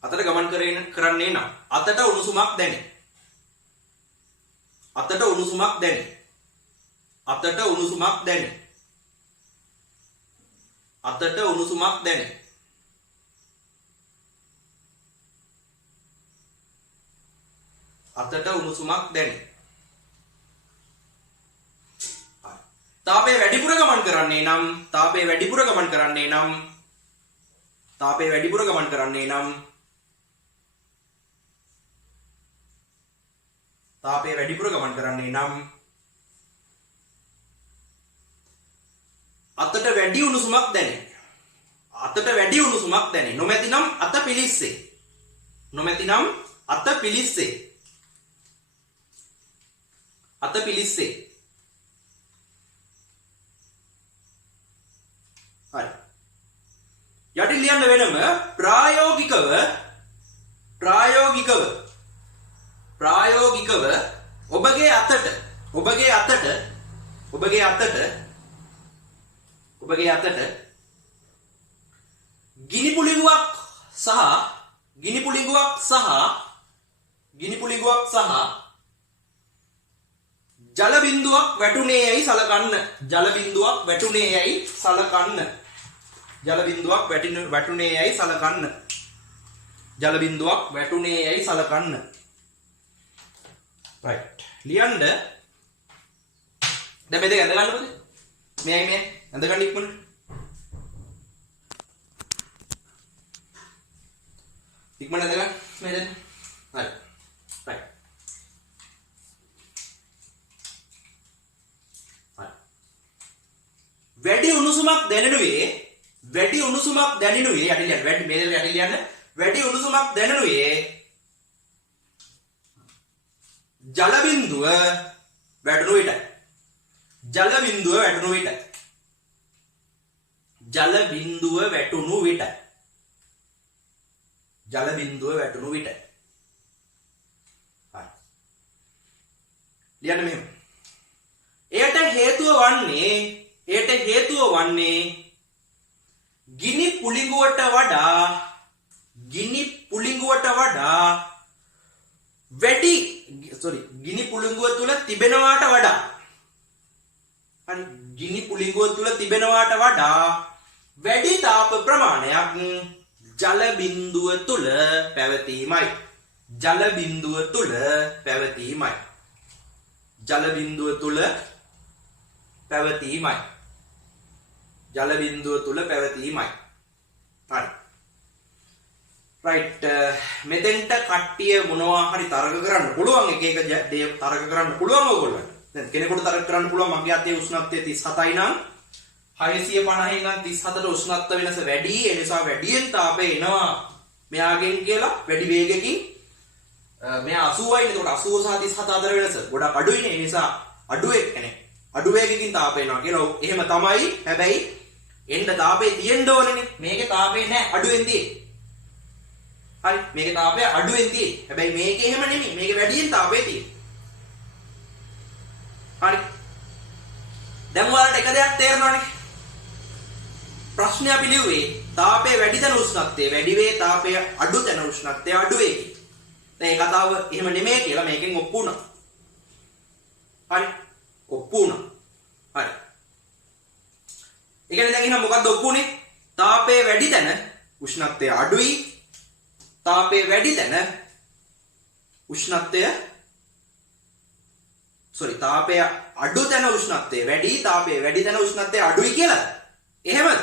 උණුසුමක් දැනේ. අතට උණුසුමක් දැනේ. තාපය වැඩිපුර ගමන් කරන්නේ නම් අතට වැඩි උණුසුමක් දැනේ. නොමැතිනම් අත පිලිස්සේ. හරි. යටින් ලියන්න වෙනම ප්‍රායෝගිකව ඔබගේ අතට ගිනි පුළිඟුවක් සහ ජල බිඳුවක් වැටුනේ යයි සලකන්න. right ලියන්න. දැන් මේ දෙක ඇඳ ගන්නකොද? මෙයයි ඇඳ ගන්න ඉක්මනට. ඉක්මනට ඇඳ ගන්න මේ දෙන්න. හරි. right වැඩි උණුසුමක් දැනෙනුයේ ජල බිඳුව වැටුණු විට. හරි. ලියන්න මෙහෙම. එයට හේතුව වන්නේ ගිනි පුළිඟුවට වඩා ගිනි පුළිඟුව තුල තිබෙනවාට වඩා වැඩි තාප ප්‍රමාණයක් ජල බිඳුව තුල පැවතීමයි. හරි. right මෙතෙන්ට කට්ටිය මොනවා හරි තර්ක කරන්න පුළුවන් එක දේ තර්ක කරන්න පුළුවන් ඕගොල්ලන්ට. දැන් කෙනෙකුට තර්ක කරන්න පුළුවන් මගේ අතේ උෂ්ණත්වය 37යි නම් 650 ඉඳන් 37ට උෂ්ණත්ව වෙනස වැඩි. ඒ නිසා වැඩියෙන් තාපය එනවා මෙයාගෙන් කියලා වැඩි වේගකින්. මෙයා 80යි. එතකොට 80 සහ 37 අතර වෙනස ගොඩක් අඩුයිනේ. ඒ නිසා අඩු වේගකින් තාපය එනවා කියලා. එහෙම තමයි. හැබැයි එන්න තාපේ තියෙන්න ඕනේනේ. මේකේ තාපේ නැහැ අඩුවෙන් තියෙන්නේ. හරි. මේකේ තාපය අඩුවෙන් තියෙන්නේ. හැබැයි මේකේ එහෙම නෙමෙයි. මේකේ වැඩියෙන් තාපය තියෙන්නේ. හරි. දැන් ඔයාලට එක දෙයක් තේරෙනවනේ. ප්‍රශ්නේ අපි ලිව්වේ තාපය වැඩි තැන උෂ්ණත්වය වැඩි වේ, තාපය අඩු තැන උෂ්ණත්වය අඩු වේ කියලා. දැන් මේ කතාව එහෙම නෙමෙයි කියලා මේකෙන් ඔප්පු වුණා. හරි. ඔප්පු වුණා. හරි. ඒ කියන්නේ දැන් එහෙනම් මොකද්ද ඔප්පු වුනේ? තාපය වැඩි තැන උෂ්ණත්වය අඩුයි. තාපය වැඩි තැන උෂ්ණත්වය තාපය අඩු තැන උෂ්ණත්වය වැඩි, තාපය වැඩි තැන උෂ්ණත්වය අඩුයි කියලා. එහෙමද?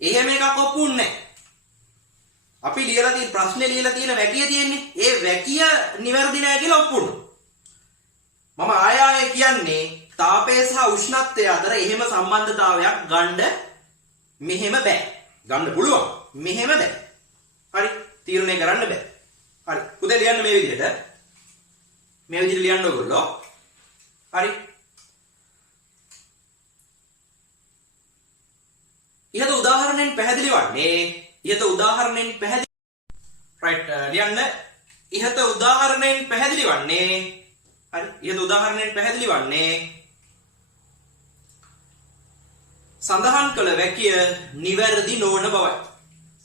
එහෙම එකක් ඔප්පු වුන්නේ නැහැ. අපි ලියලා තියෙන ප්‍රශ්නේ ලියලා තියෙන වැකිය තියෙන්නේ. ඒ වැකිය නිවැරදි නෑ කියලා ඔප්පුන්න. මම ආයෙ කියන්නේ තාපය සහ උෂ්ණත්වය අතර එහෙම සම්බන්ධතාවයක් ගන්න මෙහෙම බෑ. ගන්න පුළුවන්. මෙහෙම බෑ. හරි. තීරණය කරන්න බෑ. හරි. පුතේ ලියන්න මේ විදිහට. මේ විදිහට ලියන්න ඕගොල්ලෝ. හරි. ඉහත උදාහරණයෙන් පැහැදිලි වන්නේ right ලියන්න. ඉහත උදාහරණයෙන් පැහැදිලි වන්නේ හරි. ඉහත උදාහරණයෙන් පැහැදිලි වන්නේ සඳහන් කළ වැකිය නිවැරදි නොවන බවයි.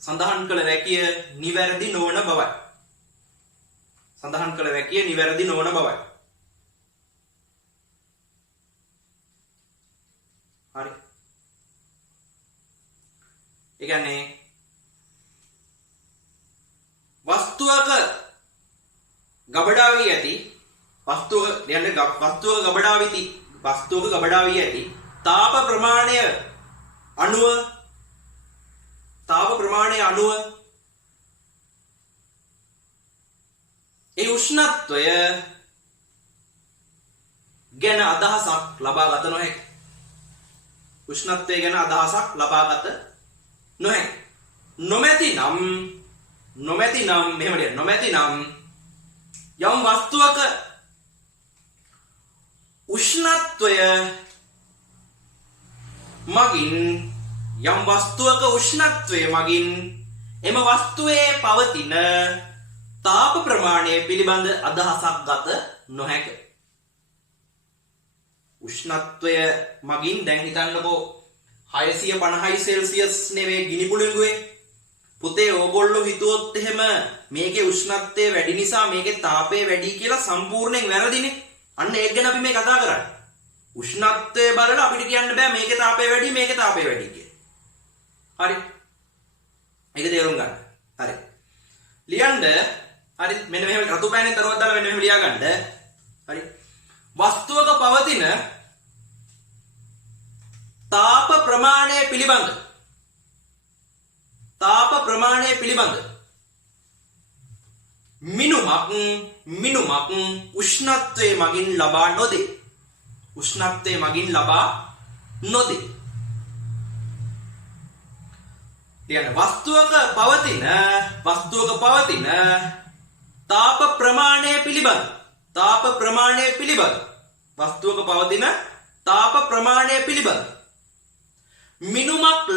සඳහන් කළ වැකිය නිවැරදි නොවන බවයි. සඳහන් කළ වැකිය නිවැරදි නොවන බවයි. හරි. ඒ කියන්නේ වස්තුවක ගබඩා වී ඇති වස්තුවක ගබඩා වී ඇති තාප ප්‍රමාණය අණුව ඒ උෂ්ණත්වය ගැන අදහසක් ලබාගත නොහැකි. උෂ්ණත්වය ගැන අදහසක් ලබාගත නොහැකි. නොමැතිනම් මෙහෙම ලියන්න. නොමැතිනම් යම් වස්තුවක උෂ්ණත්වය මගින් එම වස්තුවේ පවතින තාප ප්‍රමාණය පිළිබඳ අදහසක් ගත නොහැක. උෂ්ණත්වය මගින් දැන් හිතන්නකෝ 650යි සෙල්සියස් නෙවෙයි ගිනි පුළිඟුවේ. පුතේ ඕගොල්ලෝ හිතුවොත් එහෙම මේකේ උෂ්ණත්වය වැඩි නිසා මේකේ තාපය වැඩි කියලා සම්පූර්ණයෙන් වැරදිනේ. අන්න ඒක ගැන අපි මේ කතා කරන්නේ. උෂ්ණත්වය බලලා අපිට කියන්න බෑ මේකේ තාපය වැඩි මේකේ තාපය වැඩි කියලා. හරි. ඒක තේරුම් ගන්න. හරි. ලියන්න. හරි. මෙන්න මෙහෙම රතු පෑනේ තරුවක් දාලා මෙන්න මෙහෙම ලියා ගන්න. හරි. වස්තුවක පවතින තාප ප්‍රමාණය පිළිබඳ මිනුමක් උෂ්ණත්වයේ මගින් ලබා නොදේ. කියන වස්තුවක පවතින තාප ප්‍රමාණය පිළිබඳ මිනුමක්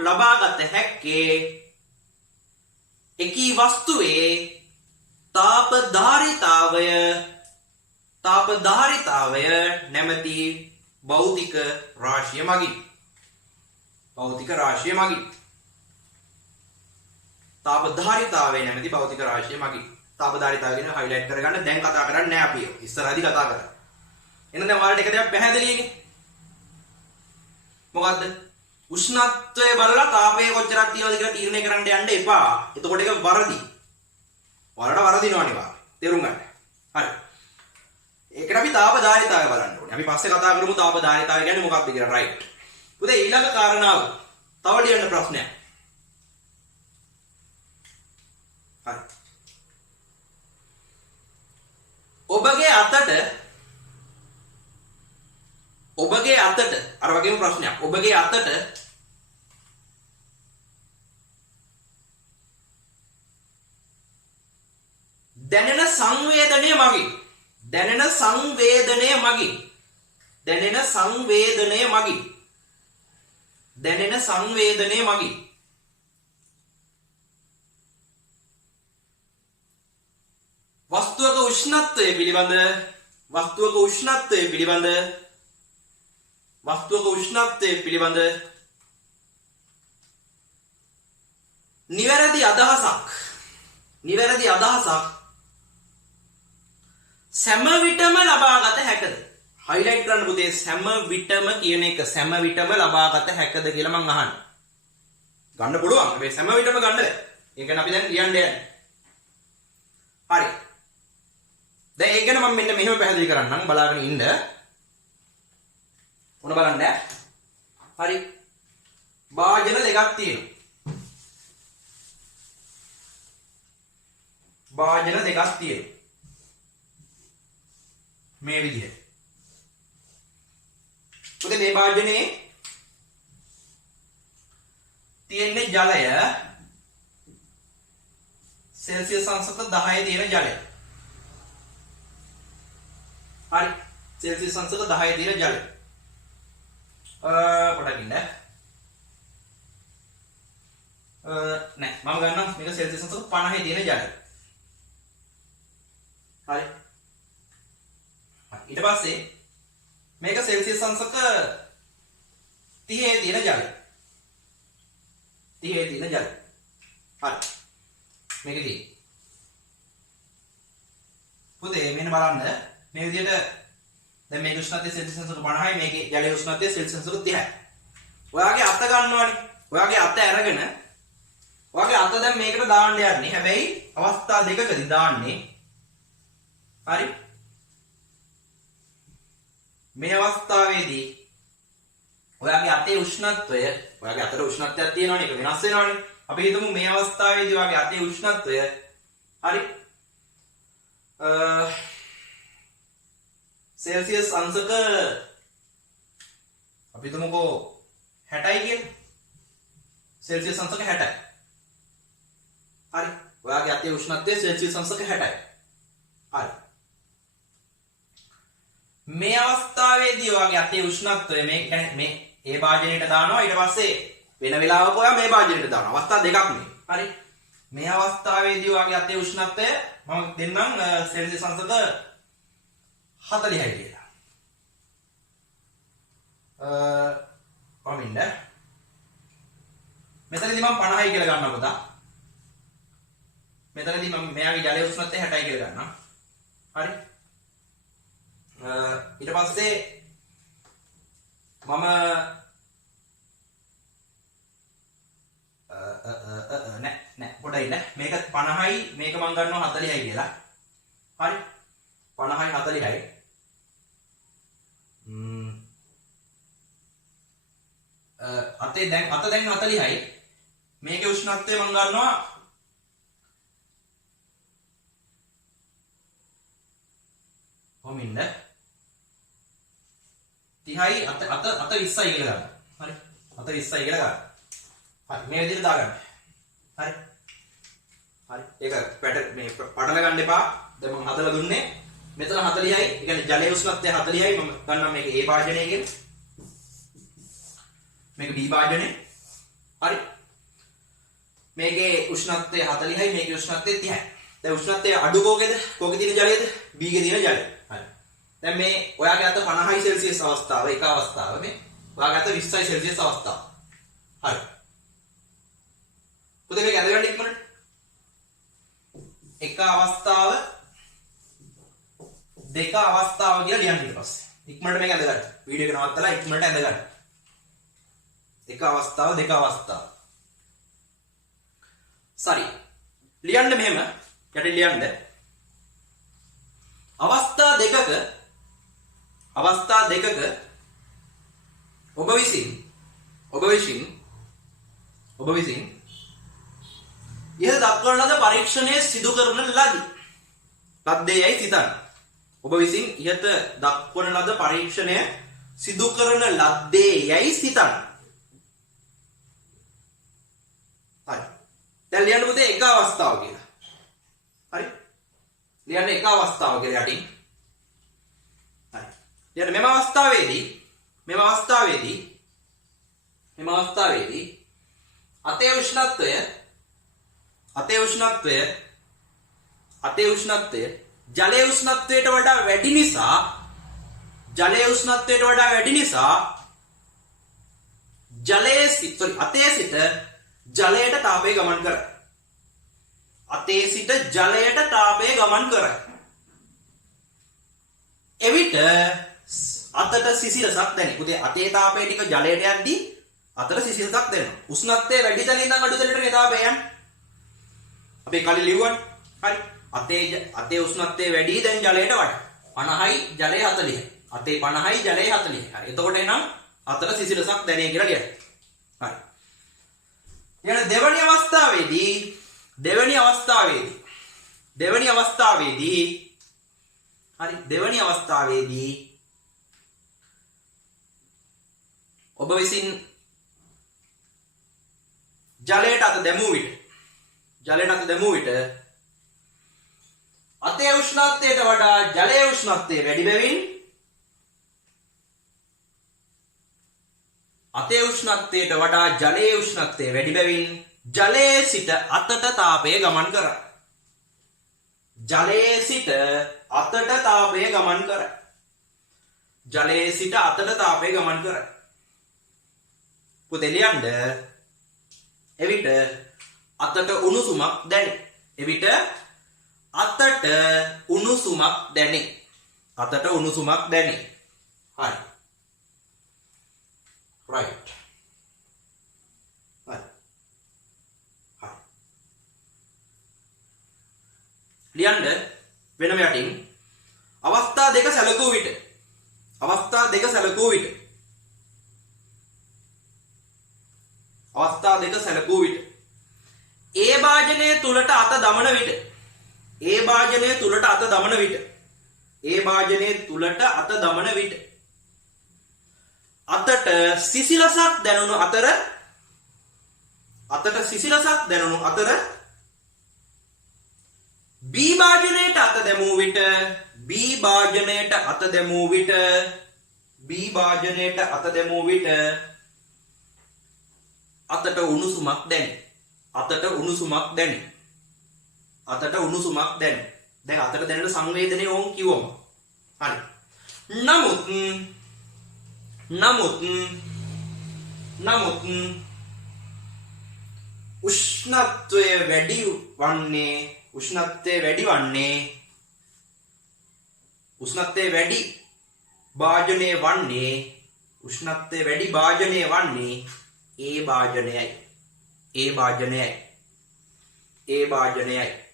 ලබාගත හැක්කේ එකී වස්තුවේ තාප ධාරිතාවය නැමැති භෞතික රාශිය මගින්. තාප ධාරිතාවය නැමැති භෞතික රාශිය මගින්. තාප ධාරිතාවය ගැන හයිලයිට් කරගන්න. දැන් කතා කරන්නේ නැහැ අපි. ඉස්සරහදී කතා කරා. එහෙනම් දැන් ඔයාලට එක දෙයක් පැහැදිලිනේ. මොකද්ද? උෂ්ණත්වය බලලා තාපය කොච්චරක් තියෙනවද කියලා තීරණය කරන්න යන්න එපා. එතකොට ඒක වරදි. ඔයාලට වරදිනවා නේ. තේරුම් ගන්න. හරි. ඒකට අපි තාප ධාරිතාවය බලන්න ඕනේ. අපි පස්සේ කතා කරමු තාප ධාරිතාවය කියන්නේ මොකක්ද කියලා. රයිට්. පුතේ ඊළඟ කාරණාව. තව ලියන්න ප්‍රශ්නයක්. හරි. ඔබගේ අතට අර වගේම ප්‍රශ්නයක්. ඔබගේ අතට දැනෙන සංවේදනය මගින් වස්තුවක උෂ්ණත්වය පිළිබඳ නිවැරදි අදහසක් සෑම විටම ලබාගත හැකද? හයිලයිට් කරන්න පුතේ. සෑම විටම කියන එක සෑම විටම ලබාගත හැකද කියලා මං අහන්නේ. ගන්න පුළුවන්. හැබැයි සෑම විටම ගන්න බෑ. ඒක ගැන අපි දැන් කියන්න යන්නේ. හරි. දැන් ඒක ගැන මම මෙන්න මෙහෙම පැහැදිලි කරන්නම්. බලාගෙන ඉන්න. ඔන්න බලන්න. හරි. භාජන දෙකක් තියෙනවා. භාජන දෙකක් තියෙනවා. මේ විදිහට. පුතේ මේ භාජනයේ තියෙන්නේ ජලය සෙල්සියස් අංශක 10 තියෙන ජලය. හරි. සෙල්සියස් අංශක 10 තියෙන ජලය. පොඩ්ඩක් ඉන්න. නෑ මම ගන්නම් මේක සෙල්සියස් අංශක 50 තියෙන ජලය. හරි. ඊට පස්සේ මේක සෙල්සියස් අංශක 30 තියෙන ජලය. 30 තියෙන ජලය. හරි. මේක තියෙන්නේ. පුතේ මෙන්න බලන්න මේ විදිහට දැන් මේක උෂ්ණත්වය සෙල්සියස් අංශක 50යි මේකේ ජලයේ උෂ්ණත්වය සෙල්සියස් අංශක 30යි. ඔයාගේ අත ගන්නවනේ. ඔයාගේ අත අරගෙන ඔයාගේ අත දැන් මේකට දාන්න යන්නේ. හැබැයි අවස්ථා දෙකකදී දාන්නේ. හරි. මේ අවස්ථාවේදී ඔයාගේ අතේ උෂ්ණත්වය ඔයාගේ අතේ උෂ්ණත්වයක් තියෙනවනේ ඒක වෙනස් වෙනවනේ. අපි හිතමු මේ අවස්ථාවේදී ඔයාගේ අතේ උෂ්ණත්වය හරි සෙල්සියස් අංශක අපි හිතමුකෝ 60යි කියලා. සෙල්සියස් අංශක 60යි. හරි. ඔයාගේ අතේ උෂ්ණත්වය සෙල්සියස් අංශක 60යි. හරි. මේ අවස්ථාවේදී ඔයාගේ අතේ උෂ්ණත්වය මේ කියන්නේ මේ ඒ භාජනයට දානවා ඊට පස්සේ වෙන වෙලාවක ඔයා මේ භාජනයට දානවා. අවස්ථා දෙකක් නේ. හරි. මේ අවස්ථාවේදී ඔයාගේ අතේ උෂ්ණත්වය මම දෙන්නම් සෙල්සියස් අංශක 40යි කියලා. කොහොමින්ද? මෙතනදී මම 50යි කියලා ගන්නවා පුතා. මෙතනදී මම මෙයාගේ ජලයේ උෂ්ණත්වය 60යි කියලා ගන්නවා. හරි. ඊට පස්සේ මම නෑ පොඩ්ඩයි ඉන්න. මේක 50යි මේක මම ගන්නවා 40යි කියලා. හරි. 50යි 40යි. අත දැන් 40යි. මේකේ උෂ්ණත්වය මම ගන්නවා කොහොමින්ද 30යි අත 20යි කියලා ගන්න. හරි. අත 20යි කියලා ගන්න. හරි මේ විදිහට දාගන්න. හරි. හරි. ඒක මේ පටල ගන්න එපා. දැන් මම හදලා දුන්නේ. මෙතන 40යි. ඒ කියන්නේ ජලයේ උෂ්ණත්වය 40යි. මම ගන්නම් මේක A භාජනය කියලා. මේක B භාජනය. හරි. මේකේ උෂ්ණත්වය 40යි. මේකේ උෂ්ණත්වය 30යි. දැන් උෂ්ණත්වය අඩු කෝකේද? කෝකේ තියෙන ජලයේද? B ගේ තියෙන ජලය. හරි. දැන් මේ ඔයාගේ අත 50යි සෙල්සියස් අවස්ථාව එක අවස්ථාව මේ. ඔයාගේ අත 20යි සෙල්සියස් අවස්ථාව. හරි. පුතේ මේක ඇදගන්න ඉක්මනට. එක අවස්ථාව දෙක අවස්ථාව කියලා ලියන්න ඊට පස්සේ. ඉක්මනට මේක ඇදගන්න. වීඩියෝ එක නවත්තලා ඉක්මනට ඇදගන්න. එක අවස්ථාව දෙක අවස්ථාව. සරි. ලියන්න මෙහෙම. යටින් ලියන්න. අවස්ථා දෙකක ඔබ විසින් ඉහත දක්වන ලද පරීක්ෂණය සිදු කරන ලද්දේයයි සිතන්න. ඔබ විසින් ඉහත දක්වන ලද පරීක්ෂණය සිදු කරන ලද්දේයයි සිතන්න. හරි. දැන් ලියන්න පුතේ එක අවස්ථාව කියලා. හරි. ලියන්න එක අවස්ථාව කියලා යටින්. හරි. ලියන්න මෙම අවස්ථාවේදී අතේ උෂ්ණත්වය ජලයේ උෂ්ණත්වයට වඩා වැඩි නිසා අතේ සිට ජලයට තාපය ගමන් කරයි. එවිට අතට සිසිලසක් දැනේ. පුතේ අතේ තාපය ටික ජලයට යද්දී අතට සිසිලසක් දැනෙනවා. උෂ්ණත්වය වැඩි තැන ඉඳන් අඩු තැනට මේ තාපය යන්නේ. අපි කලින් ලිව්වනේ. හරි. අතේ උෂ්ණත්වය වැඩි දැන් ජලයට වඩා. 50යි ජලය 40යි. අතේ 50යි ජලය 40යි. හරි. එතකොට එනම් අතට සිසිලසක් දැනේ කියලා ලියන්න. හරි. ඊළඟ දෙවැනි අවස්ථාවේදී දෙවැනි අවස්ථාවේදී හරි දෙවැනි අවස්ථාවේදී ඔබ විසින් ජලයට අත දැමූ විට අතේ උෂ්ණත්වයට වඩා ජලයේ උෂ්ණත්වය වැඩි බැවින් අතේ උෂ්ණත්වයට වඩා ජලයේ උෂ්ණත්වය වැඩි බැවින් ජලයේ සිට අතට තාපය ගමන් කරයි. ජලයේ සිට අතට තාපය ගමන් කරයි. ජලයේ සිට අතට තාපය ගමන් කරයි. පුතේ ලියන්න එවිට අතට උණුසුමක් දැනේ. එවිට අතට උණුසුමක් දැනේ. අතට උණුසුමක් දැනේ. හරි. right. හරි. හරි. ලියන්න වෙනම යටින් අවස්ථා දෙක සැලකුව විට ඒ භාජනය තුලට අත දමන විට අතට සිසිලසක් දැනුණු අතර B භාජනයට අත දැමූ විට අතට උණුසුමක් දැනේ. දැන් අතට දැනෙන සංවේදනය ඕන් කිව්වම හරි. නමුත් උෂ්ණත්වය වැඩි වන්නේ ඒ භාජනයයි.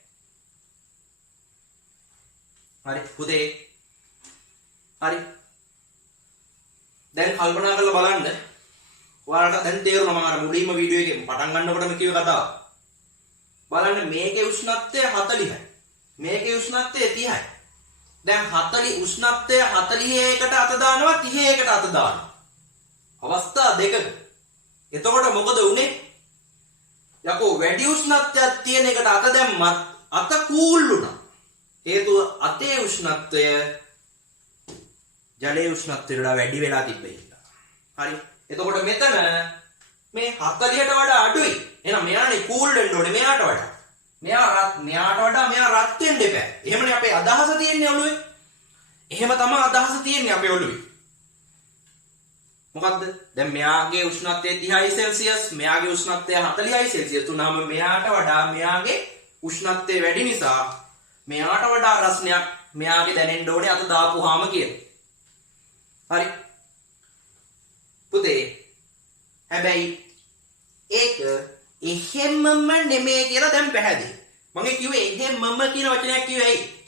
හරි පුතේ. හරි. දැන් කල්පනා කරලා බලන්න. ඔයාලට දැන් තේරුණා මම අර මුලින්ම වීඩියෝ එකේ පටන් ගන්නකොටම කිව්ව කතාව. බලන්න මේකේ උෂ්ණත්වය 40යි. මේකේ උෂ්ණත්වය 30යි. දැන් 40 උෂ්ණත්වය 41කට අත දානවා 31කට අත දානවා. අවස්ථා දෙකක. එතකොට මොකද උනේ? යකෝ වැඩි උෂ්ණත්වයක් තියෙන එකට අත දැම්මත් අත කූල් වුණා. හේතුව අතේ උෂ්ණත්වය ජලයේ උෂ්ණත්වයට වඩා වැඩි වෙලා තිබ්බේ කියලා. හරි. එතකොට මෙතන මේ 40ට වඩා අඩුයි. එහෙනම් මෙයානේ කූල් වෙන්න ඕනේ මෙයාට වඩා. මෙයාට වඩා මෙයා රත් වෙන්න එපා. එහෙමනේ අපේ අදහස තියෙන්නේ ඔළුවේ. එහෙම තමයි අදහස තියෙන්නේ අපේ ඔළුවේ. මොකද්ද? දැන් මෙයාගේ උෂ්ණත්වය 30යි සෙල්සියස්, මෙයාගේ උෂ්ණත්වය 40යි සෙල්සියස් තුනම මෙයාට වඩා මෙයාගේ උෂ්ණත්වය වැඩි නිසා මෙයාට වඩා රස්නයක් මෙයාගේ දැනෙන්න ඕනේ අත දාපුවාම කියලා. හරි. පුතේ හැබැයි ඒක එහෙමම නෙමෙයි කියලා දැන් පැහැදිලි. මම කිව්වේ එහෙමම කියන වචනයක් කිව්වේ ඇයි?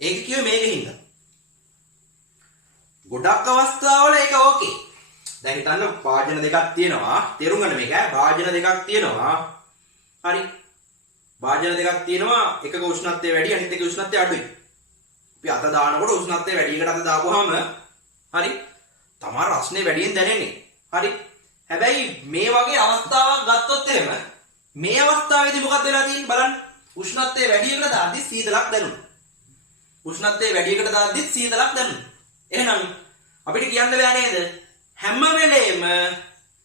ඒක කිව්වේ මේකින්ද. ගොඩක් අවස්ථාවල ඒක ඕකේ. දැන් හිතන්න භාජන දෙකක් තියෙනවා. තේරුම් ගන්න මේක ඈ. භාජන දෙකක් තියෙනවා. හරි. භාජන දෙකක් තියෙනවා. එකක උෂ්ණත්වය වැඩි අනිත් එකේ උෂ්ණත්වය අඩුයි. අපි අත දානකොට උෂ්ණත්වය වැඩි එකට අත දාපුවාම හරි. තමයි රස්නේ වැඩියෙන් දැනෙන්නේ. හරි. හැබැයි මේ වගේ අවස්ථාවක් ගත්තොත් එහෙම මේ අවස්ථාවේදී මොකක්ද වෙලා තියෙන්නේ බලන්න. උෂ්ණත්වය වැඩි එකට දාද්දි සීතලක් දැනුණා. එහෙනම් අපිට කියන්න බෑ නේද? හැම වෙලේම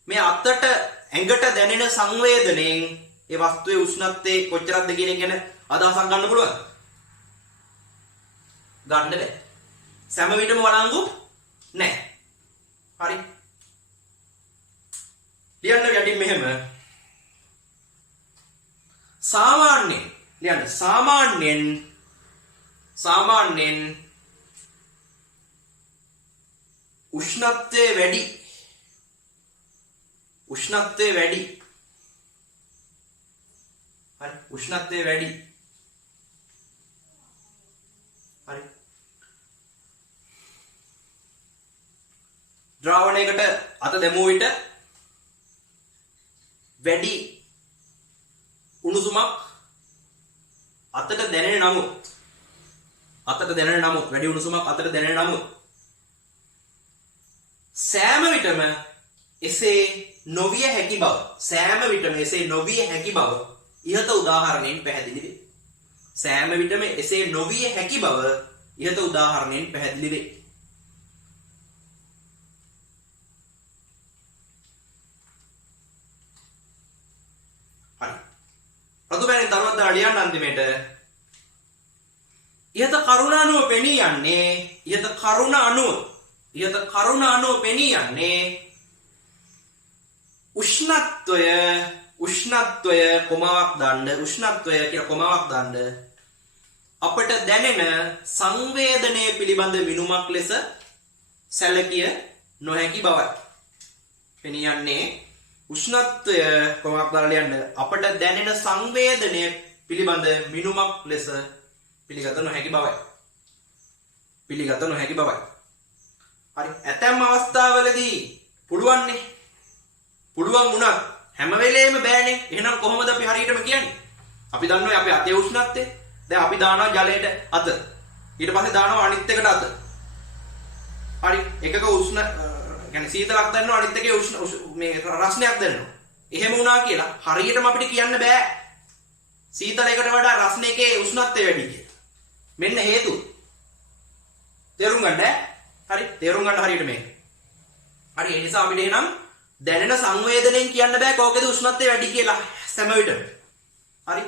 මේ අතට ඇඟට දැනෙන සංවේදනයෙන් ඒ වස්තුවේ උෂ්ණත්වය කොච්චරක්ද කියන එක ගැන අදහසක් ගන්න පුළුවන්ද? ගන්න බෑ. සෑම විටම වළංගු නැහැ. හරි. ලියන්න යටින් මෙහෙම සාමාන්‍යයෙන් උෂ්ණත්වය වැඩි හරි උෂ්ණත්වය වැඩි හරි ද්‍රාවණයකට අත දැමුව විට වැඩි උණුසුමක් අතට දැනෙන නමුත් වැඩි උණුසුමක් අතට දැනෙන නමුත් සෑම විටම එසේ නොවිය හැකි බව ඉහත උදාහරණයෙන් පැහැදිලි වේ. සෑම විටම එසේ නොවිය හැකි බව ඉහත උදාහරණයෙන් පැහැදිලි වේ. හරි. රතුපෑණි තරුවත් දාලා ලියන්න අන්තිමේට ඉහත කරුණ අනුව පෙනී යන්නේ උෂ්ණත්වය කොමාවක් දාන්න අපට දැනෙන සංවේදනය පිළිබඳ මිනුමක් ලෙස සැලකිය නොහැකි බවයි. පෙනී යන්නේ උෂ්ණත්වය කොමාවක් දාලා ලියන්න අපට දැනෙන සංවේදනය පිළිබඳ මිනුමක් ලෙස පිළිගත නොහැකි බවයි. හරි. ඇතැම් අවස්ථාවලදී පුළුවන් වුණත් හැම වෙලේම බෑනේ. එහෙනම් කොහොමද අපි හරියටම කියන්නේ? අපි දන්නවා අපේ අතේ උෂ්ණත්වය. දැන් අපි දානවා ජලයට අත. ඊට පස්සේ දානවා අනිත් එකට අත. හරි. එකක උෂ්ණ يعني සීතලක් දැනෙනවා අනිත් එකේ මේ රස්නයක් දැනෙනවා. එහෙම වුණා කියලා හරියටම අපිට කියන්න බෑ. සීතලයකට වඩා රස්නයකේ උෂ්ණත්වය වැඩි කියලා. මෙන්න හේතුව. තේරුම් ගන්න. හරි. තේරුම් ගන්න හරියට මේක. හරි. ඒ නිසා අපිට එහෙනම් දැනෙන සංවේදනයෙන් කියන්න බෑ කෝකේද උෂ්ණත්වය වැඩි කියලා හැම විටම. හරි.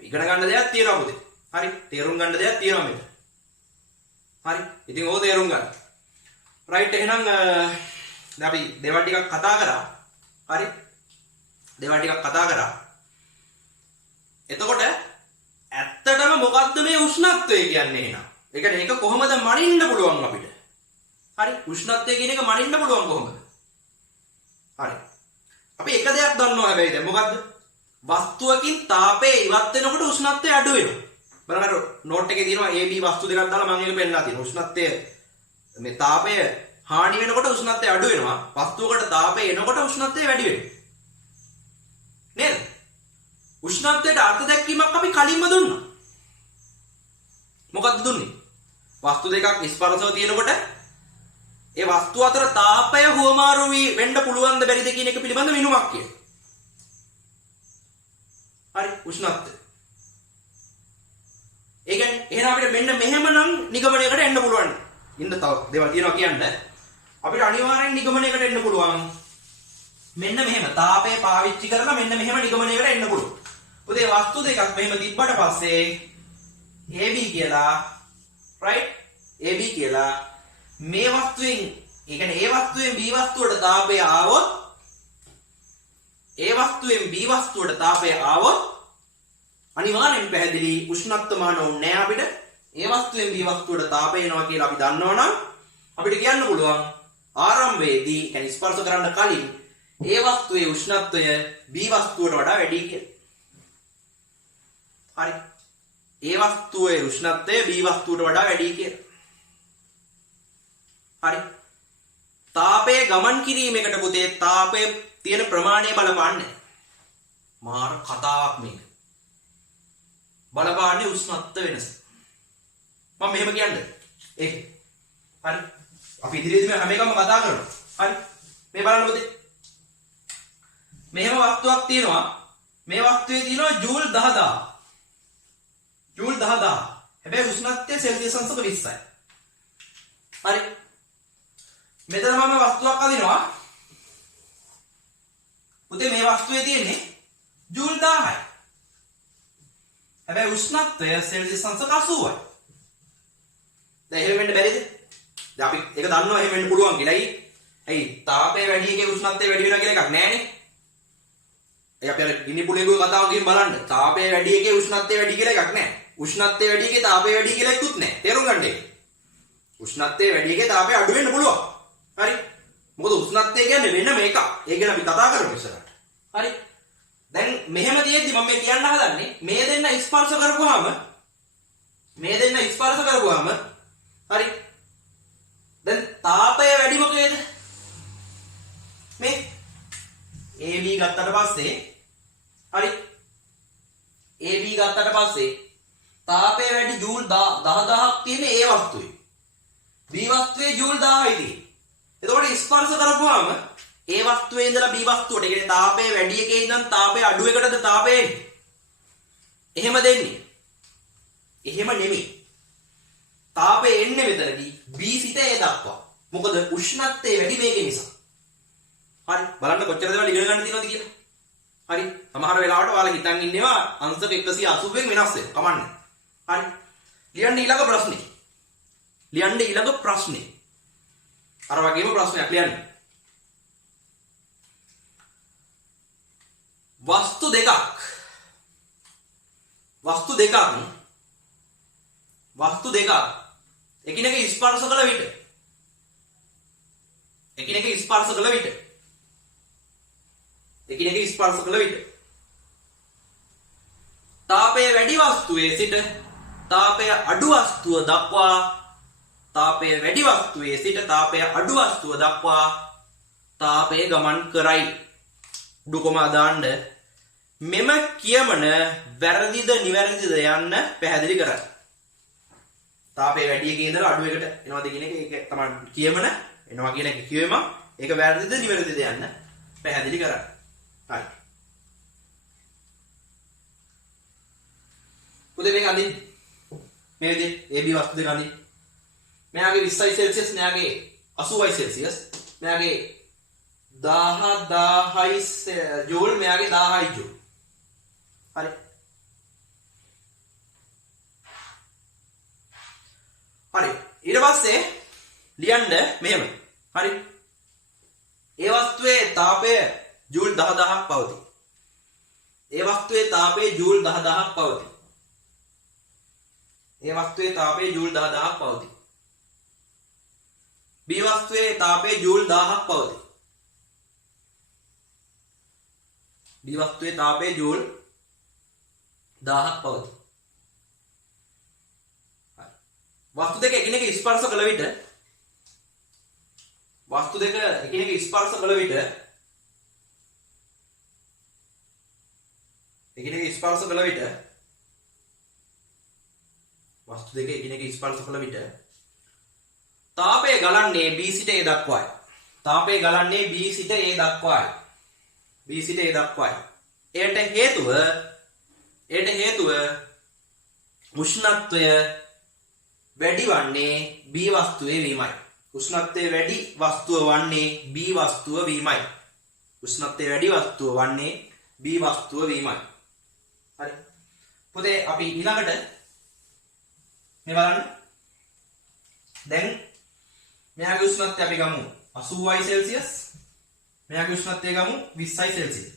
ඉගෙන ගන්න දෙයක් තියෙනවා පුතේ. හරි. තේරුම් ගන්න දෙයක් තියෙනවා මෙතන. හරි. ඉතින් ඕක තේරුම් ගන්න. රයිට්. එහෙනම් දැන් අපි දේවල් ටිකක් කතා කරා. හරි. එතකොට ඇත්තටම මොකද්ද මේ උෂ්ණත්වය කියන්නේ එහෙනම්? ඒ කියන්නේ ඒක කොහොමද මනින්න පුළුවන් අපිට? හරි. උෂ්ණත්වය කියන එක මනින්න පුළුවන් කොහොමද? හරි. අපි එක දෙයක් දන්නවා හැබැයි දැන් මොකද්ද? වස්තුවකින් තාපය ඉවත් වෙනකොට උෂ්ණත්වය අඩු වෙනවා. බලන්න නෝට් එකේ තියෙනවා AB වස්තු දෙකක් දාලා මම ඒක පෙන්නලා තියෙනවා. උෂ්ණත්වය මේ තාපය හානි වෙනකොට උෂ්ණත්වය අඩු වෙනවා. වස්තුවකට තාපය එනකොට උෂ්ණත්වය වැඩි වෙනවා. නේද? උෂ්ණත්වයට අර්ථ දැක්වීමක් අපි කලින්ම දුන්නා. මොකක්ද දුන්නේ? වස්තු දෙකක් ස්පර්ශව තියෙනකොට ඒ වස්තු අතර තාපය හුවමාරු වෙන්න පුළුවන්ද බැරිද කියන එක පිළිබඳ විනුමක් කියන. හරි. උෂ්ණත්වය. ඒ කියන්නේ එහෙනම් අපිට මෙන්න මෙහෙමනම් නිගමනයකට එන්න පුළුවන්. ඉන්න තව දේවල් තියෙනවා කියන්න. අපිට අනිවාර්යෙන් නිගමනයකට එන්න පුළුවන්. මෙන්න මෙහෙම තාපය පාවිච්චි කරලා මෙන්න මෙහෙම නිගමනයකට එන්න පුළුවන්. පුතේ වස්තු දෙකක් මෙහෙම තිබ්බට පස්සේ AB කියලා right AB කියලා මේ වස්තුවෙන් ඒ කියන්නේ A වස්තුවෙන් B වස්තුවට තාපය ආවොත් අනිවාර්යෙන් පැහැදිලි උෂ්ණත්වමාන ඕනේ නැහැ අපිට. A වස්තුවෙන් B වස්තුවට තාපය එනවා කියලා අපි දන්නවනම් අපිට කියන්න පුළුවන් ආරම්භයේදී කියන්නේ ස්පර්ශ කරන්න කලින් A වස්තුවේ උෂ්ණත්වය B වස්තුවට වඩා වැඩි කියලා. හරි. A වස්තුවේ උෂ්ණත්වය B වස්තුවට වඩා වැඩි කියලා. හරි. තාපයේ ගමන් කිරීමකට පුතේ තාපයේ තියෙන ප්‍රමාණය බලපාන්නේ. මාර කතාවක් මේක. බලපාන්නේ උෂ්ණත්ව වෙනස. මම මෙහෙම කියන්නේ. ඒක. හරි. අපි ඉදිරියේදී මේ හැම එකම කතා කරනවා. හරි. මේ බලන්න පුතේ. මෙහෙම වස්තුවක් තියෙනවා. මේ වස්තුවේ තියෙනවා ජූල් 10000. ජූල් 10000. හැබැයි උෂ්ණත්වය සෙල්සියස් අංශක 20යි. හරි. මෙතන මම වස්තුවක් අදිනවා. පුතේ මේ වස්තුවේ තියෙන්නේ ජූල් 1000යි. හැබැයි උෂ්ණත්වය සෙල්සියස් අංශක 80යි. දැන් එහෙම වෙන්න බැරිද? දැන් අපි ඒක දන්නවා එහෙම වෙන්න පුළුවන් කියලා. ඇයි තාපය වැඩි එකේ උෂ්ණත්වය වැඩි වෙනවා කියලා එකක් නැහැනේ. ඒ අපි අර ගිනි පුළේකුව කතාව ගිහින් බලන්න. තාපය වැඩි එකේ උෂ්ණත්වය වැඩි කියලා එකක් නැහැ. උෂ්ණත්වය වැඩි එකේ තාපය වැඩි කියලා එකකුත් නැහැ. තේරුම් ගන්න ඒක. උෂ්ණත්වය වැඩි එකේ තාපය අඩු වෙන්න පුළුවන්. හරි. මොකද උෂ්ණත්වය කියන්නේ වෙනම එකක්. ඒක ගැන අපි කතා කරමු ඉස්සරහට. හරි. දැන් මෙහෙම තියෙද්දි මම මේ කියන්න හදන්නේ මේ දෙන්න ස්පර්ශ කරපුවාම හරි. දැන් තාපය වැඩි මොකේද? මේ AB ගත්තට පස්සේ හරි. AB ගත්තට පස්සේ තාපය වැඩි ජූල් 10000ක් තියෙන ඒ වස්තුවේ. B වස්තුවේ ජූල් 1000යි තියෙන්නේ. එතකොට ස්පර්ශ කරපුවාම ඒ වස්තුවේ ඉඳලා B වස්තුවට, ඒ කියන්නේ තාපය වැඩි එකේ ඉඳන් තාපය අඩු එකටද තාපය එන්නේ. එහෙම දෙන්නේ. එහෙම නෙමෙයි. තාපය එන්නේ මෙතනදී B සිට A දක්වා. මොකද උෂ්ණත්වය වැඩි මේකේ නිසා. හරි. බලන්න කොච්චර දේවල් ඉගෙන ගන්න තියෙනවද කියලා. හරි. සමහර වෙලාවට ඔයාලා හිතන් ඉන්නේවා අංශක 180 වෙන් වෙනස් වෙනවා. කමන්නේ. හරි. ලියන්න ඊළඟ ප්‍රශ්නේ. ලියන්න ඊළඟ ප්‍රශ්නේ. අර වගේම ප්‍රශ්නයක් ලියන්න. වස්තු දෙකක් එකිනෙක ස්පර්ශ කළ විට තාපය වැඩි වස්තුවේ සිට තාපය අඩු වස්තුව දක්වා තාපය ගමන් කරයි. දුකමා දාන්න මෙම කියමන වැරදිද නිවැරදිද යන්න පැහැදිලි කරන්න. තාපය වැඩි එකේ ඉඳලා අඩු එකට එනවාද කියන එක ඒක තමයි කියමන. එනවා කියන එක කියවෙම ඒක වැරදිද නිවැරදිද යන්න පැහැදිලි කරන්න. හරි. පුතේ මේක අඳින්න. මේ විදිහේ AB වස්තු දෙක අඳින්න. මෙයාගේ 20යි සෙල්සියස්, මෙයාගේ 80යි සෙල්සියස්, මෙයාගේ 1000යි ජූල්, මෙයාගේ 1000යි ජූල්. හරි. හරි. ඊට පස්සේ ලියන්න මෙහෙම. හරි. ඒ වස්තුවේ තාපය ජූල් 10000ක් පවතී. B වස්තුවේ තාපය ජූල් 10000ක් පවතී. B වස්තුවේ තාපය ජූල් 1000ක් පවතී. වස්තු දෙක එකිනෙක ස්පර්ශ කළ විට තාපය ගලන්නේ B සිට A දක්වායි. එයට හේතුව උෂ්ණත්වය වැඩි වන්නේ B වස්තුවේ වීමයි. හරි. පුතේ අපි ඊළඟට මේ බලන්න. දැන් මෙයාගේ උෂ්ණත්වය අපි ගමු 80යි සෙල්සියස්. මෙයාගේ උෂ්ණත්වය ගමු 20යි සෙල්සියස්.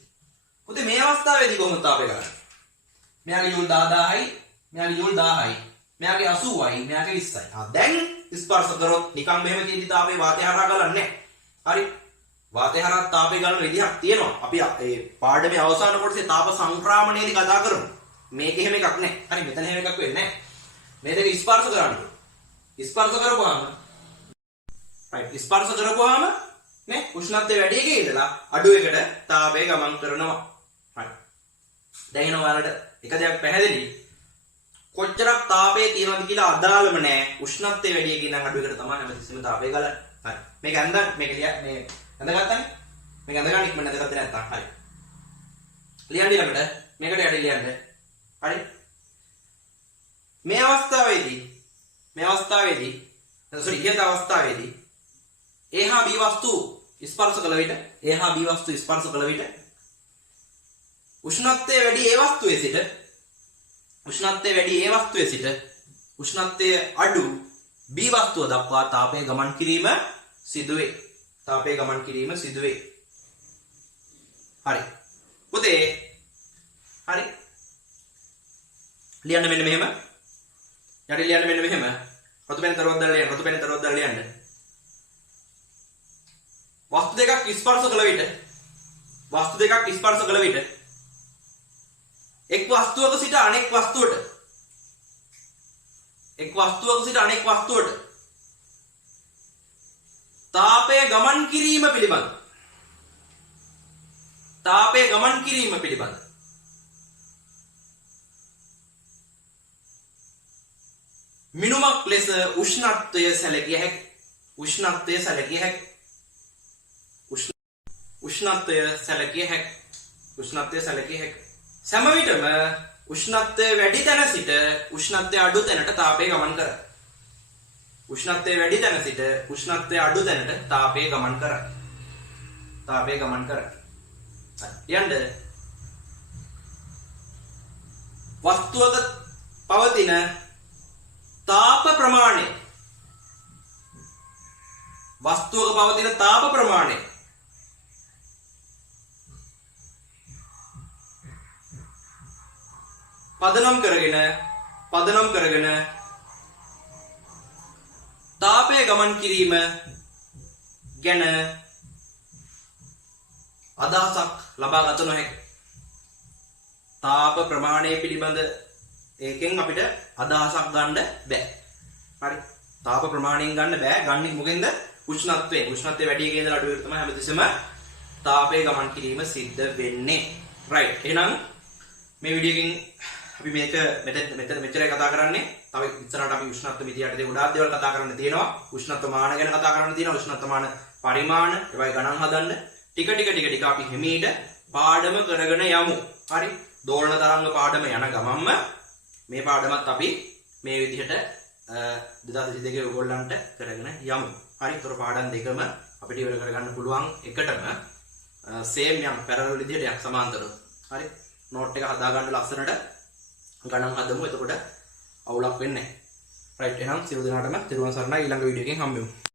පුතේ මේ අවස්ථාවේදී කොහොමද තාපය ගලන්නේ? මෙයාගේ ජූල් 10000යි, මෙයාගේ ජූල් 1000යි, මෙයාගේ 80යි, මෙයාගේ 20යි. දැන් ස්පර්ශ කරොත් නිකන් මෙහෙම තියෙන තාපේ වාතය හරහා ගලන්නේ නැහැ. හරි. වාතය හරහා තාපය ගලන විදිහක් තියෙනවා. අපි ඒ පාඩමේ අවසාන කොටසේ තාප සංක්‍රමණයේදී කතා කරමු. මේක එහෙම එකක් නැහැ. හරි. මෙතන එහෙම එකක් වෙන්නේ නැහැ. මේ දෙක ස්පර්ශ කරන්න. ස්පර්ශ කරපුවාම නේ උෂ්ණත්වය වැඩි එකේ ඉඳලා අඩු එකට තාපය ගමන් කරනවා. හරි. දැන් එනවා ඔයාලට එක දෙයක් පැහැදිලි. කොච්චරක් තාපය තියෙනවද කියලා අදාළම නැහැ. උෂ්ණත්වය වැඩි එකේ ඉඳන් අඩු එකට තමයි හැමතිස්සෙම තාපය ගලන්නේ. හරි. මේක ඇඳගත්තනේ. මේක ඇඳගන්න ඉක්මනට ඇඳගත්තේ නැත්තම්. හරි. ලියන්න ඊළඟට මේකට යටි ලියන්න. හරි. මේ අවස්ථාවේදී ඉහත අවස්ථාවේදී A හා B වස්තු ස්පර්ශ කළ විට උෂ්ණත්වය වැඩි A වස්තුවේ සිට උෂ්ණත්වය අඩු B වස්තුව දක්වා තාපය ගමන් කිරීම සිදුවේ. හරි. පුතේ හරි. ලියන්න මෙන්න මෙහෙම. යටි ලියන්න මෙන්න මෙහෙම. රතු පෙන් තරවද්දල් ලියන්න. වස්තු දෙකක් ස්පර්ශ කළ විට එක් වස්තුවක සිට අනෙක් වස්තුවට තාපය ගමන් කිරීම පිළිබඳ මිනුමක් ලෙස උෂ්ණත්වය සැලකිය හැකි. උෂ්ණත්වය සැලකිය හැකි. උෂ්ණත්වය සැලකිය හැකි. උෂ්ණත්වය සැලකිය හැකි. සෑම විටම උෂ්ණත්වය වැඩි තැන සිට උෂ්ණත්වය අඩු තැනට තාපය ගමන් කරයි. උෂ්ණත්වය වැඩි තැන සිට උෂ්ණත්වය අඩු තැනට තාපය ගමන් කරයි. තාපය ගමන් කරයි. යන්න වස්තුවක පවතින තාප ප්‍රමාණය වස්තුවක පවතින තාප ප්‍රමාණය පදනම් කරගෙන තාපය ගමන් කිරීම ගැන අදහසක් ලබා ගත නොහැකි. තාප ප්‍රමාණය පිළිබඳ ඒකෙන් අපිට අදහසක් ගන්න බෑ. හරි. තාප ප්‍රමාණයෙන් ගන්න බෑ. ගන්නේ මොකෙන්ද? උෂ්ණත්වයෙන්. උෂ්ණත්වය වැඩි එකේ ඉඳලා අඩු එකට තමයි හැමතිස්සෙම තාපය ගමන් කිරීම සිද්ධ වෙන්නේ. රයිට්. එහෙනම් මේ වීඩියෝ එකෙන් අපි මේක මෙච්චරයි කතා කරන්නේ. තව ඉස්සරහට අපි උෂ්ණත්ව මිති යටතේ ගොඩාක් දේවල් කතා කරන්න තියෙනවා. උෂ්ණත්ව මාන ගැන කතා කරන්න තියෙනවා. උෂ්ණත්ව මාන පරිමාණ ඒවයි ගණන් හදන්න. ටික අපි හිමීට පාඩම කරගෙන යමු. හරි. දෝලන තරංග පාඩම යන ගමන්ම මේ පාඩමත් අපි මේ විදිහට 2022 ඔයගොල්ලන්ට කරගෙන යමු. හරි. ඒතර පාඩම් දෙකම අපිට ඉවර කරගන්න පුළුවන් එකටම සේම් යම් පැරලල් විදිහට යක් සමාන්තරව. හරි. නෝට් එක හදා ගන්න ලස්සනට ගණන් හදමු. එතකොට අවුලක් වෙන්නේ නැහැ. රයිට්. එහෙනම් සියලු දෙනාටම තෙරුවන් සරණයි. ඊළඟ වීඩියෝ එකෙන් හම්බෙමු.